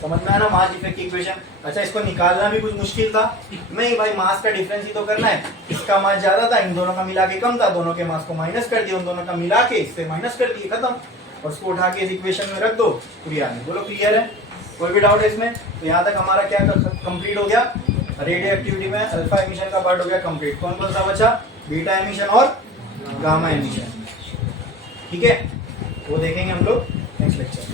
समझ में आया ना मास डिफेक्ट की इक्वेशन। अच्छा इसको निकालना भी कुछ मुश्किल था नहीं भाई, मास का डिफरेंस ही तो करना है। इसका मास ज्यादा था, इन दोनों का मिला के कम था, दोनों के मास को माइनस कर दिया, उन दोनों का मिला के इससे माइनस कर दिए, खत्म। और उसको उठा के इस इक्वेशन में रख दो, पूरी आगे। बोलो क्लियर है, कोई भी डाउट है इसमें? तो यहाँ तक हमारा क्या कंप्लीट हो गया, रेडियो एक्टिविटी में अल्फा एमिशन का पार्ट हो गया कंप्लीट। कौन कौन सा बचा? बीटा एमिशन और गामा एमिशन। ठीक है, वो देखेंगे हम लोग नेक्स्ट लेक्चर।